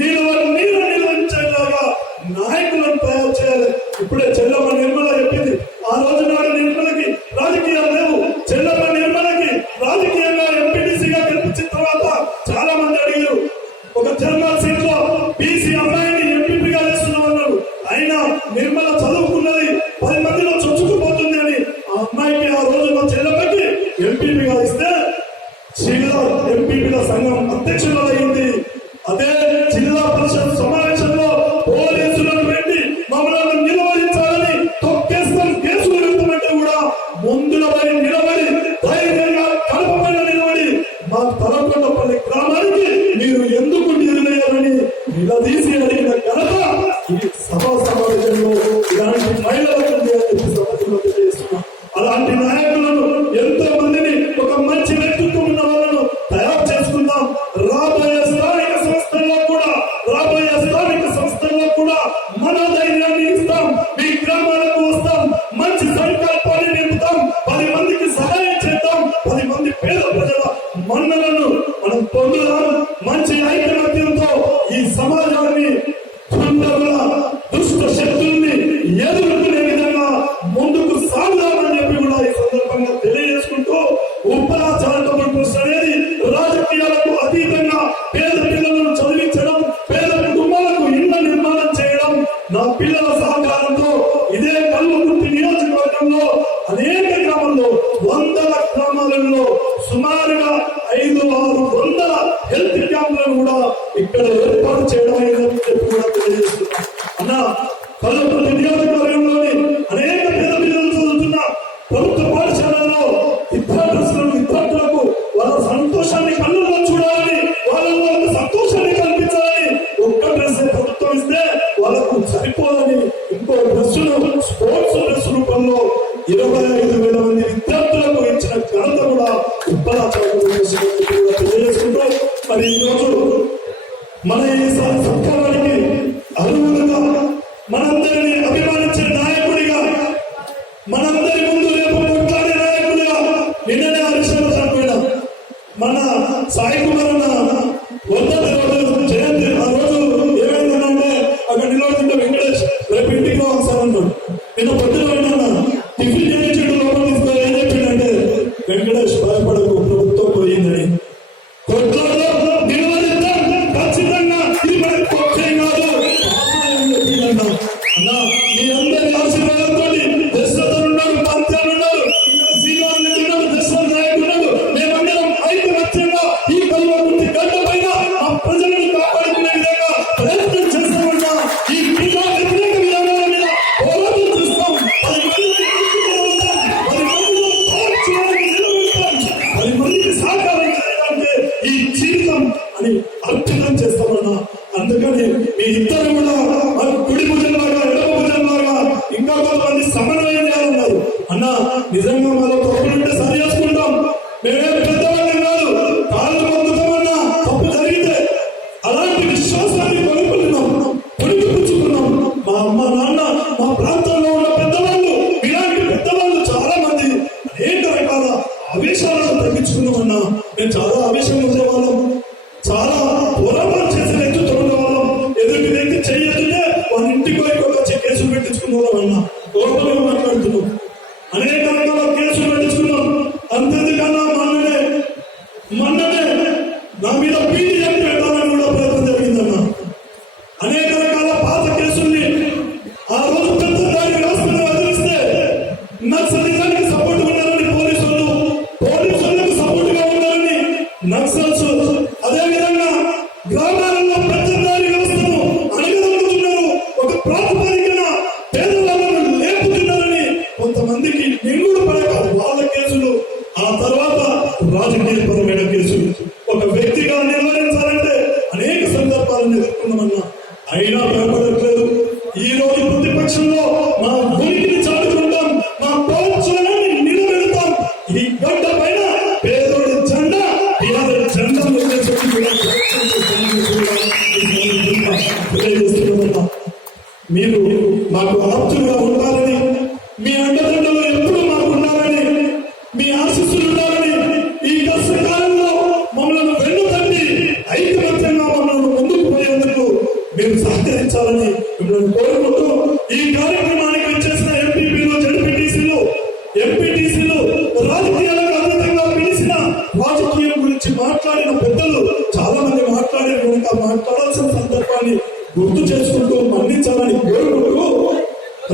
నిర్వహించేలాగా నాయకులను తయారు చేయాలి. ఇప్పుడే చెల్లమ్మ నిర్మల చెప్పింది, ఆ రోజు నాడు నిర్మలకి రాజకీయాలు లేవు. చెల్లమ్మ నిర్మలకి రాజకీయంగా ఎంపీటీసీగా గెలిపించిన తర్వాత చాలా మంది అడిగారు, ఒక జర్నల్ సీట్ లో బీసీ అమ్మాయిని ఎంపీపీగా చేస్తున్నామన్నారు. అయినా నిర్మల చదువుకున్నది 10 మందిలో చొచ్చుకుపోతుంది అని ఆ అమ్మాయికి, ఆ రోజు మా చెల్లమ్మకి ఎంపీపీగా ఇస్తే జిల్లా ఎంపీపీల సంఘం అధ్యక్షులు అయింది. అదే జిల్లా పరిషత్ సమావేశంలో పోలీసులను పెట్టి మమ్మల్ని నిలవరించాలని, తొక్కేస్తాం, కేసులు పెడతామంటే కూడా ముందుల పడి నిలబడి ధైర్యంగా కడప పైన నిలబడి మా తలకొండపల్లి గ్రామానికి మీరు ఎందుకు నిలయాలని నిలదీసి అడిగిన ఘనత ఈ సభా సమావేశంలో ఇలాంటి మహిళలకు ఉంది అని చెప్పి సభలో తెలియజేస్తున్నాం. అలాంటి నాయకులను, ఎంతో మందిని, ఒక మంచి వ్యక్తిత్వం ఉన్న వాళ్ళను తయారు చేసుకుందాం. రాబోయే స్థానిక సంస్థల్లో కూడా మన ధైర్యాన్ని ఇస్తాం. మీ గ్రామాలకు వస్తాం, మంచి సంకల్పాన్ని నింపుతాం, 10 మందికి సహాయం చేద్దాం, 10 మంది పేద ప్రజల మన్నలను మనం పొందుదాం. మంచి ఐకమత్యంతో ఈ సమాజాన్ని, దుష్ట శక్తుల్ని ఎదుర్కొనే విధంగా ముందుకు సాగుదామని చెప్పి కూడా ఈ సందర్భంగా తెలియజేసుకుంటూ, ఉప్పల చారిటబుల్ ట్రస్ట్ అనేది రాజకీయాలకు అతీతంగా పేద పిల్లలను చదివించడం, పేద కుటుంబాలకు ఇళ్ల నిర్మాణం చేయడం, నా పిల్లల సహకారంతో ఇదే కల్వకుర్తి నియోజకవర్గంలో అనేక గ్రామాల్లో, 100 గ్రామాలలో సుమారుగా 500-600 హెల్త్ క్యాంపులను కూడా ఇక్కడ ఏర్పాటు చేయడం అయిందని చెప్పి కూడా తెలియజేస్తున్నాం. అన్న, కల్వకుర్తి నియోజకవర్గంలోని అనేక పేద పిల్లలు చదువుతున్న ప్రభుత్వ పాఠశాలలో విద్యార్థులకు వాళ్ళ సంతోషాన్ని కళ్ళలో చూడాలని, వాళ్ళలో సంతోషాన్ని కల్పించాలని ఒక్క డ్రెస్ ప్రభుత్వం ఇస్తే వాళ్ళకు సరిపోదని ఇంకో డ్రెస్సులు, స్పోర్ట్స్ డ్రెస్ రూపంలో 25,000 మంది విద్యార్థులకు ఇచ్చిన ఘనత కూడా తెలియజేసుకుంటూ, మరి ఈరోజు మన ఈ సత్కారానికి అర్హులుగా, మనందరినీ అభిమానించే నాయకుడిగా, మనందరి ముందు రేపు కొట్లాడే నాయకుడిగా, నిన్ననే హరీశ్వర చనిపోయిన మన సాయి కుమార్ రోజు జయంతి. ఆ రోజు ఏమైందంటే అక్కడ నిలబడుతుంటే వెంకటేష్ రేపు ఇంటికి రావాలి అన్నాడు. నిన్న పొద్దున టిఫిన్ చేయించడం లోపల తీసుకో ఏం చెప్పిందంటే, వెంకటేష్ భయపడకు, ప్రభుత్వం పోయిందని. కొట్లాడలో నిలబడిద్దాం, ఖచ్చితంగా ఇది మనకు పక్షం కాదు అన్నా. మీ అందరి ఆశీర్వాదంతో దశరథున్నారు, పంచాలు ఉన్నారు, శ్రీరామ్ రెడ్డి ఉన్నారు, దశరథ నాయకుడు ఉన్నారు. మేమందరం ఐకమత్యంగా ఈ కల్వకుర్తి గడ్డ పైన ఆ ప్రజలను కాపాడుకునే విధంగా ప్రయత్నం చేస్తామన్నా. ఈ ప్రజా వ్యతిరేక విధానాల మీద పోరాటం చేస్తాం. 10 మందికి సహకారం చేయడానికి ఈ జీవితం అని అర్పణం చేస్తామన్నా. అందుకని మీ ఇద్దరు కూడా కుడి భుజంలాగా, ఎడమ భుజంలాగా ఇంకా కొంతమంది సమన్వయం చేయాలన్నారు. అన్న, నిజంగా మాలో తప్పులుంటే సరి చేసుకుంటాం. మేమేం పెద్దవాళ్ళం కాదు, కాళ్ళు పొందుతామన్నా తప్పు జరిగితే. అలాంటి విశ్వాసాన్ని పుచ్చుకున్నాం. మా అమ్మ, నాన్న, మా ప్రాంతంలో ఉన్న పెద్దవాళ్ళు, ఇలాంటి పెద్దవాళ్ళు చాలా మంది అనేక రకాల ఆవేశాలను తగ్గించుకున్నామన్నా. మేము చాలా ఆవేశంగా ఉండేవాళ్ళం, చాలా పోరాటం చేసే వ్యక్తితో ఉండేవాళ్ళం. ఎదుటి వ్యక్తి చెయ్యతుంటే వాళ్ళ ఇంటికి వచ్చి కేసులు పెట్టించుకున్నాం అన్నా. ఓపెన్గా మాట్లాడుతున్నాం, అనేక రకాల కేసులు పెట్టించుకున్నాం. అంతేకాకుండా మొన్ననే నా మీద పీడీఎం పెట్టాలని కూడా ప్రయత్నం జరిగిందన్నా. అనేక రకాల పాత కేసుల్ని ఆ రోజు పెద్ద దాడి వ్యవస్థను వదిలిస్తే నక్సలిజానికి సపోర్ట్ ఉన్నారని పోలీసులకు సపోర్ట్ గా ఉన్నారని నక్సల్స్, అదేవిధంగా గ్రామాలలో పెద్దదారి వ్యవస్థను అణగదొక్కుతున్నారు, ఒక ప్రాతిపదికన పేదవాళ్ళను లేపుతున్నారని కొంతమందికి నింగుడు పడక వాళ్ళ కేసులు, ఆ తర్వాత రాజకీయపరమైన కేసులు. ఒక వ్యక్తిగా నిర్వహించాలంటే అనేక సందర్భాలను ఎదుర్కొన్నామన్నా. అయినా భయపడట్లేదు. ఈ రోజు ప్రతిపక్షంలో మా ఉనికిని చాటుకుంటాం, మా పౌరుషాన్ని నిలబెడతాం. ఈ గడ్డ పైన పేదోడి జెండా, పేదోడి జెండా తెలియజేస్తున్నా. మీరు మాకు ఆప్తులుగా ఉండాలని, మీ అండదండలు ఎప్పుడు మాకు ఉండాలని, మీ ఆశీస్సులు ఉండాలని, ఈ కష్టకాలంలో మమ్మల్ని వెన్నుతట్టి ఐకమత్యంగా మమ్మల్ని ముందుకు పోయేందుకు మీరు సహకరించాలని మిమ్మల్ని కోరుకుంటూ ఈ కార్యక్రమానికి వచ్చేసిన ఎంపీపీలు, ఎంపీటీసీలు రాజకీయాలకు అతీతంగా పిలిచిన రాజకీయం గురించి మాట్లాడిన పెద్దలు చాలా మంది మాట్లాడారు కనుక మాట్లాడాల్సిన సందర్భాన్ని గుర్తు చేసుకుంటూ మన్నించాలని కోరుకుంటూ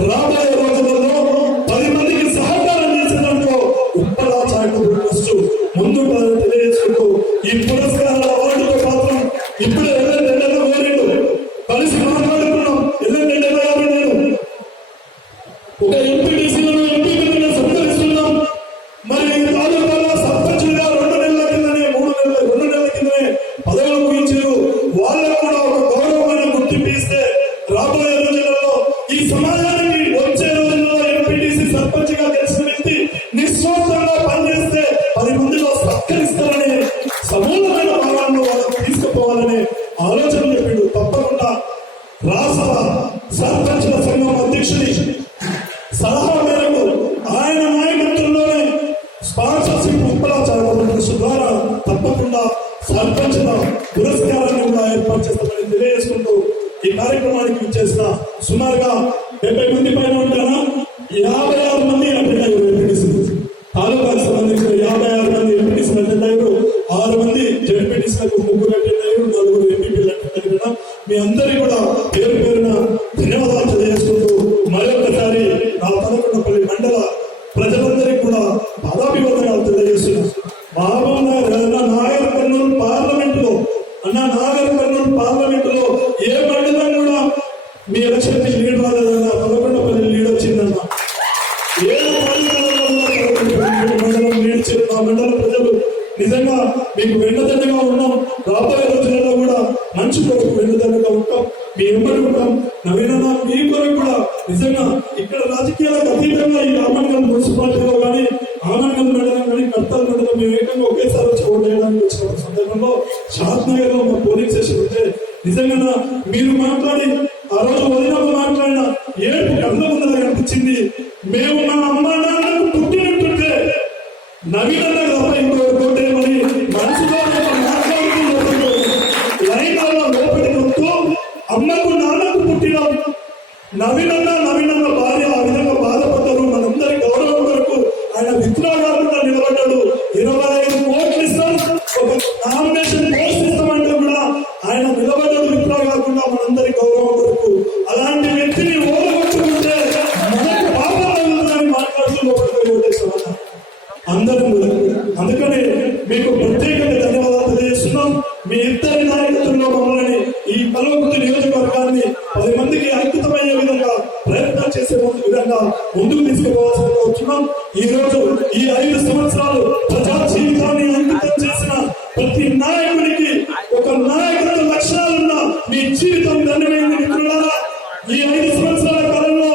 రాబోయే రోజులలో 10 మందికి సహకారం చేసే దాంట్లో ఉప్పలా చారిటబుల్ ట్రస్ట్ ముందుంటారని తెలియజేసుకుంటూ ఈ పురస్కారాల అవార్డుతో మాత్రం ఇప్పుడే ఎల్లెండెండలో వేరేడు కలిసి మాట్లాడుకున్నాం. ఎల్లెండెండలో నేను ఒక ఎంపీటీసీలను ఎంపీలను సంతరిస్తున్నాం. మరి తాలూకాలో సర్పంచ్గా 2 నెలల కిందనే 2 నెలల కిందనే పదవులు ముగించారు. వాళ్ళకు కూడా ఒక గౌరవమైన గుర్తింపు ఇస్తే రాబోయే రోజులలో ఈ సమాజానికి వచ్చే రోజుల్లో ఎంపీటీసీ సర్పంచ్ గా గెలిచిన వ్యక్తి నిస్వార్థంగా పనిచేస్తే 10 మందిలో సత్కరిస్తారని సమూలమైన భావాలను వాళ్ళకు తీసుకుపోవాలనే ఆలోచన చెప్పిండు. తప్పకుండా రాష్ట్ర సర్పంచ్ల సంఘం అధ్యక్షుడి సలహా మేరకు ఆయన నాయకత్వంలోనే స్పాన్సర్షిప్ ఉప్పలా చారిటబుల్ ట్రస్ట్ ద్వారా తప్పకుండా సర్పంచ్ల పురస్కారాన్ని కూడా ఏర్పాటు చేస్తామని తెలియజేసుకుంటూ ఈ కార్యక్రమానికి చేసిన సుమారుగా 70 మంది పైన ఉంటారా, 56 మంది అటెండ్ అయ్యారు. ఎంపీటీసీలు తాలూకాకు సంబంధించిన 56 మంది ఎంపీటీసీలు అటెండ్ అయ్యారు. 6 మంది జడ్పీటీసీలకు 3 అటెండ్ అయ్యారు. 4 ఎంపీపీలు అటెండ్ అయ్యారు. మీ అందరికీ కూడా పేరు పేరున ధన్యవాదాలు తెలియజేసుకుంటూ మరొకసారి నా తలకొండపల్లి మండల ప్రజలందరికీ కూడా పాదాభివందనాలు తెలియజేస్తున్నాను. మహబూబ్ నగర్ నాగర్ కర్నూలు పార్లమెంటులో ఏ మండలం కూడా మీ ఎలక్షన్ కి లీడ్ రాలేదన్న, తలకొండపల్లి లీడ్ వచ్చిందన్న. ఏ మండలం లీడ్ చేసిన ఆ మండల ప్రజలు నిజంగా మీకు వెన్నదండగా ఉన్నాం. రాబోయే రోజులలో కూడా మంచి కొరకు వెన్నదండగా ఉంటాం, మీ ఎమ్మడి ఉంటాం. నవీనన్న మీ కొరకు కూడా నిజంగా ఇక్కడ రాజకీయాలకు అతీతంగా ఈ రామన్గల్ మున్సిపాలిటీలో కానీ, ఆమన్గల్ మండలం కానీ, కర్తాల్ మండలం మేము ఏకంగా ఒకేసారి వచ్చి ఓటు వేయడానికి వచ్చిన సందర్భంలో షాద్ నగర్ లో మా పోలింగ్ స్టేషన్ ఉంటే నిజంగా మీరు మాట్లాడి ఆ రోజు వదినమ్మ మాట్లాడిన ఏడుపు కళ్ళ ముందర కనిపించింది. మేము మా అమ్మ నాన్నకు పుట్టినట్టుంటే నవీనన్న తప్ప ఇంకొక కోటేమని మనసులో మాట్లాడుతూ లైన్లలో లోపలికి వస్తూ అమ్మకు నాన్నకు పుట్టిన నవీనన్న భార్య ఆ విధంగా బాధపడ్డారు. మనందరి గౌరవం వరకు ఆయన విత్డ్రా కాకుండా నిలబడ్డాడు. 25 కోట్లు ఇస్తాం, ఒక నామినేషన్ పోస్ట్ ఇస్తామంటే కూడా ఆయన నిలబడ్డాడు విత్డ్రా కాకుండా మనందరి గౌరవం వరకు. అలాంటి వ్యక్తిని ఓడగొట్టుకుంటే మనకు పాపం మాట్లాడుతూ లోపలికి ఓటేస్తామన్న అందరూ. అందుకని మీకు ప్రత్యేకంగా ధన్యవాదాలు తెలియజేస్తున్నాం. మీ ఇద్దరి నాయకత్వంలో మమ్మల్ని ఈ కల్వకుర్తి నియోజకవర్గాన్ని 10 మందికి అంకితమయ్యే విధంగా ప్రయత్నం చేసే విధంగా ముందుకు తీసుకుపోవాల్సిందిగా వచ్చినాం. ఈ రోజు ఈ 5 సంవత్సరాలు ప్రజా జీవితాన్ని అంకితం చేసిన ప్రతి నాయకుడికి ఒక నాయకత్వ లక్షణాలున్న మీ జీవితం ధన్యమైంది మిత్రులారా. ఈ 5 సంవత్సరాల కాలంలో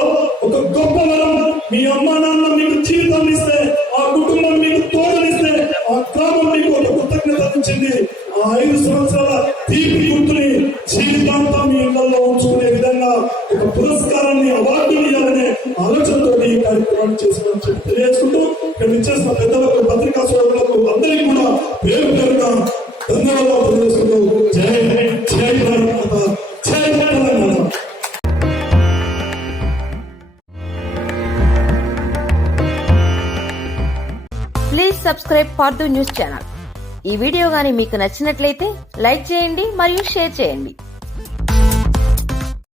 ఒక గొప్ప వరం, మీ అమ్మా నాన్న మీకు జీవితం ఇస్తే, ఆ కుటుంబం మీకు తోడనిస్తే, ఆ గ్రామం మీకు ఒక కృతజ్ఞత ఇచ్చింది. ఆ 5 సంవత్సరాల తీపి గుర్తుని జీవితాంతం మీ ఇళ్లలో ఉంచుకునే విధంగా ఒక పురస్కారాన్ని, అవార్డుని ఇవ్వాలనే ఆలోచనతో ఈ కార్యక్రమాన్ని చేసినామని చెప్పి తెలియజేసుకుంటూ ఇక్కడ ఇచ్చేసిన పెద్దలకు, పత్రికా సోదరులకు అందరికీ కూడా పేరు పేరుగా ధన్యవాదాలు తెలియజేసుకుంటూ జై జై భారత, జై Telangana. Please subscribe for news channel. ఈ వీడియో గాని మీకు నచ్చినట్లయితే లైక్ చేయండి మరియు షేర్ చేయండి.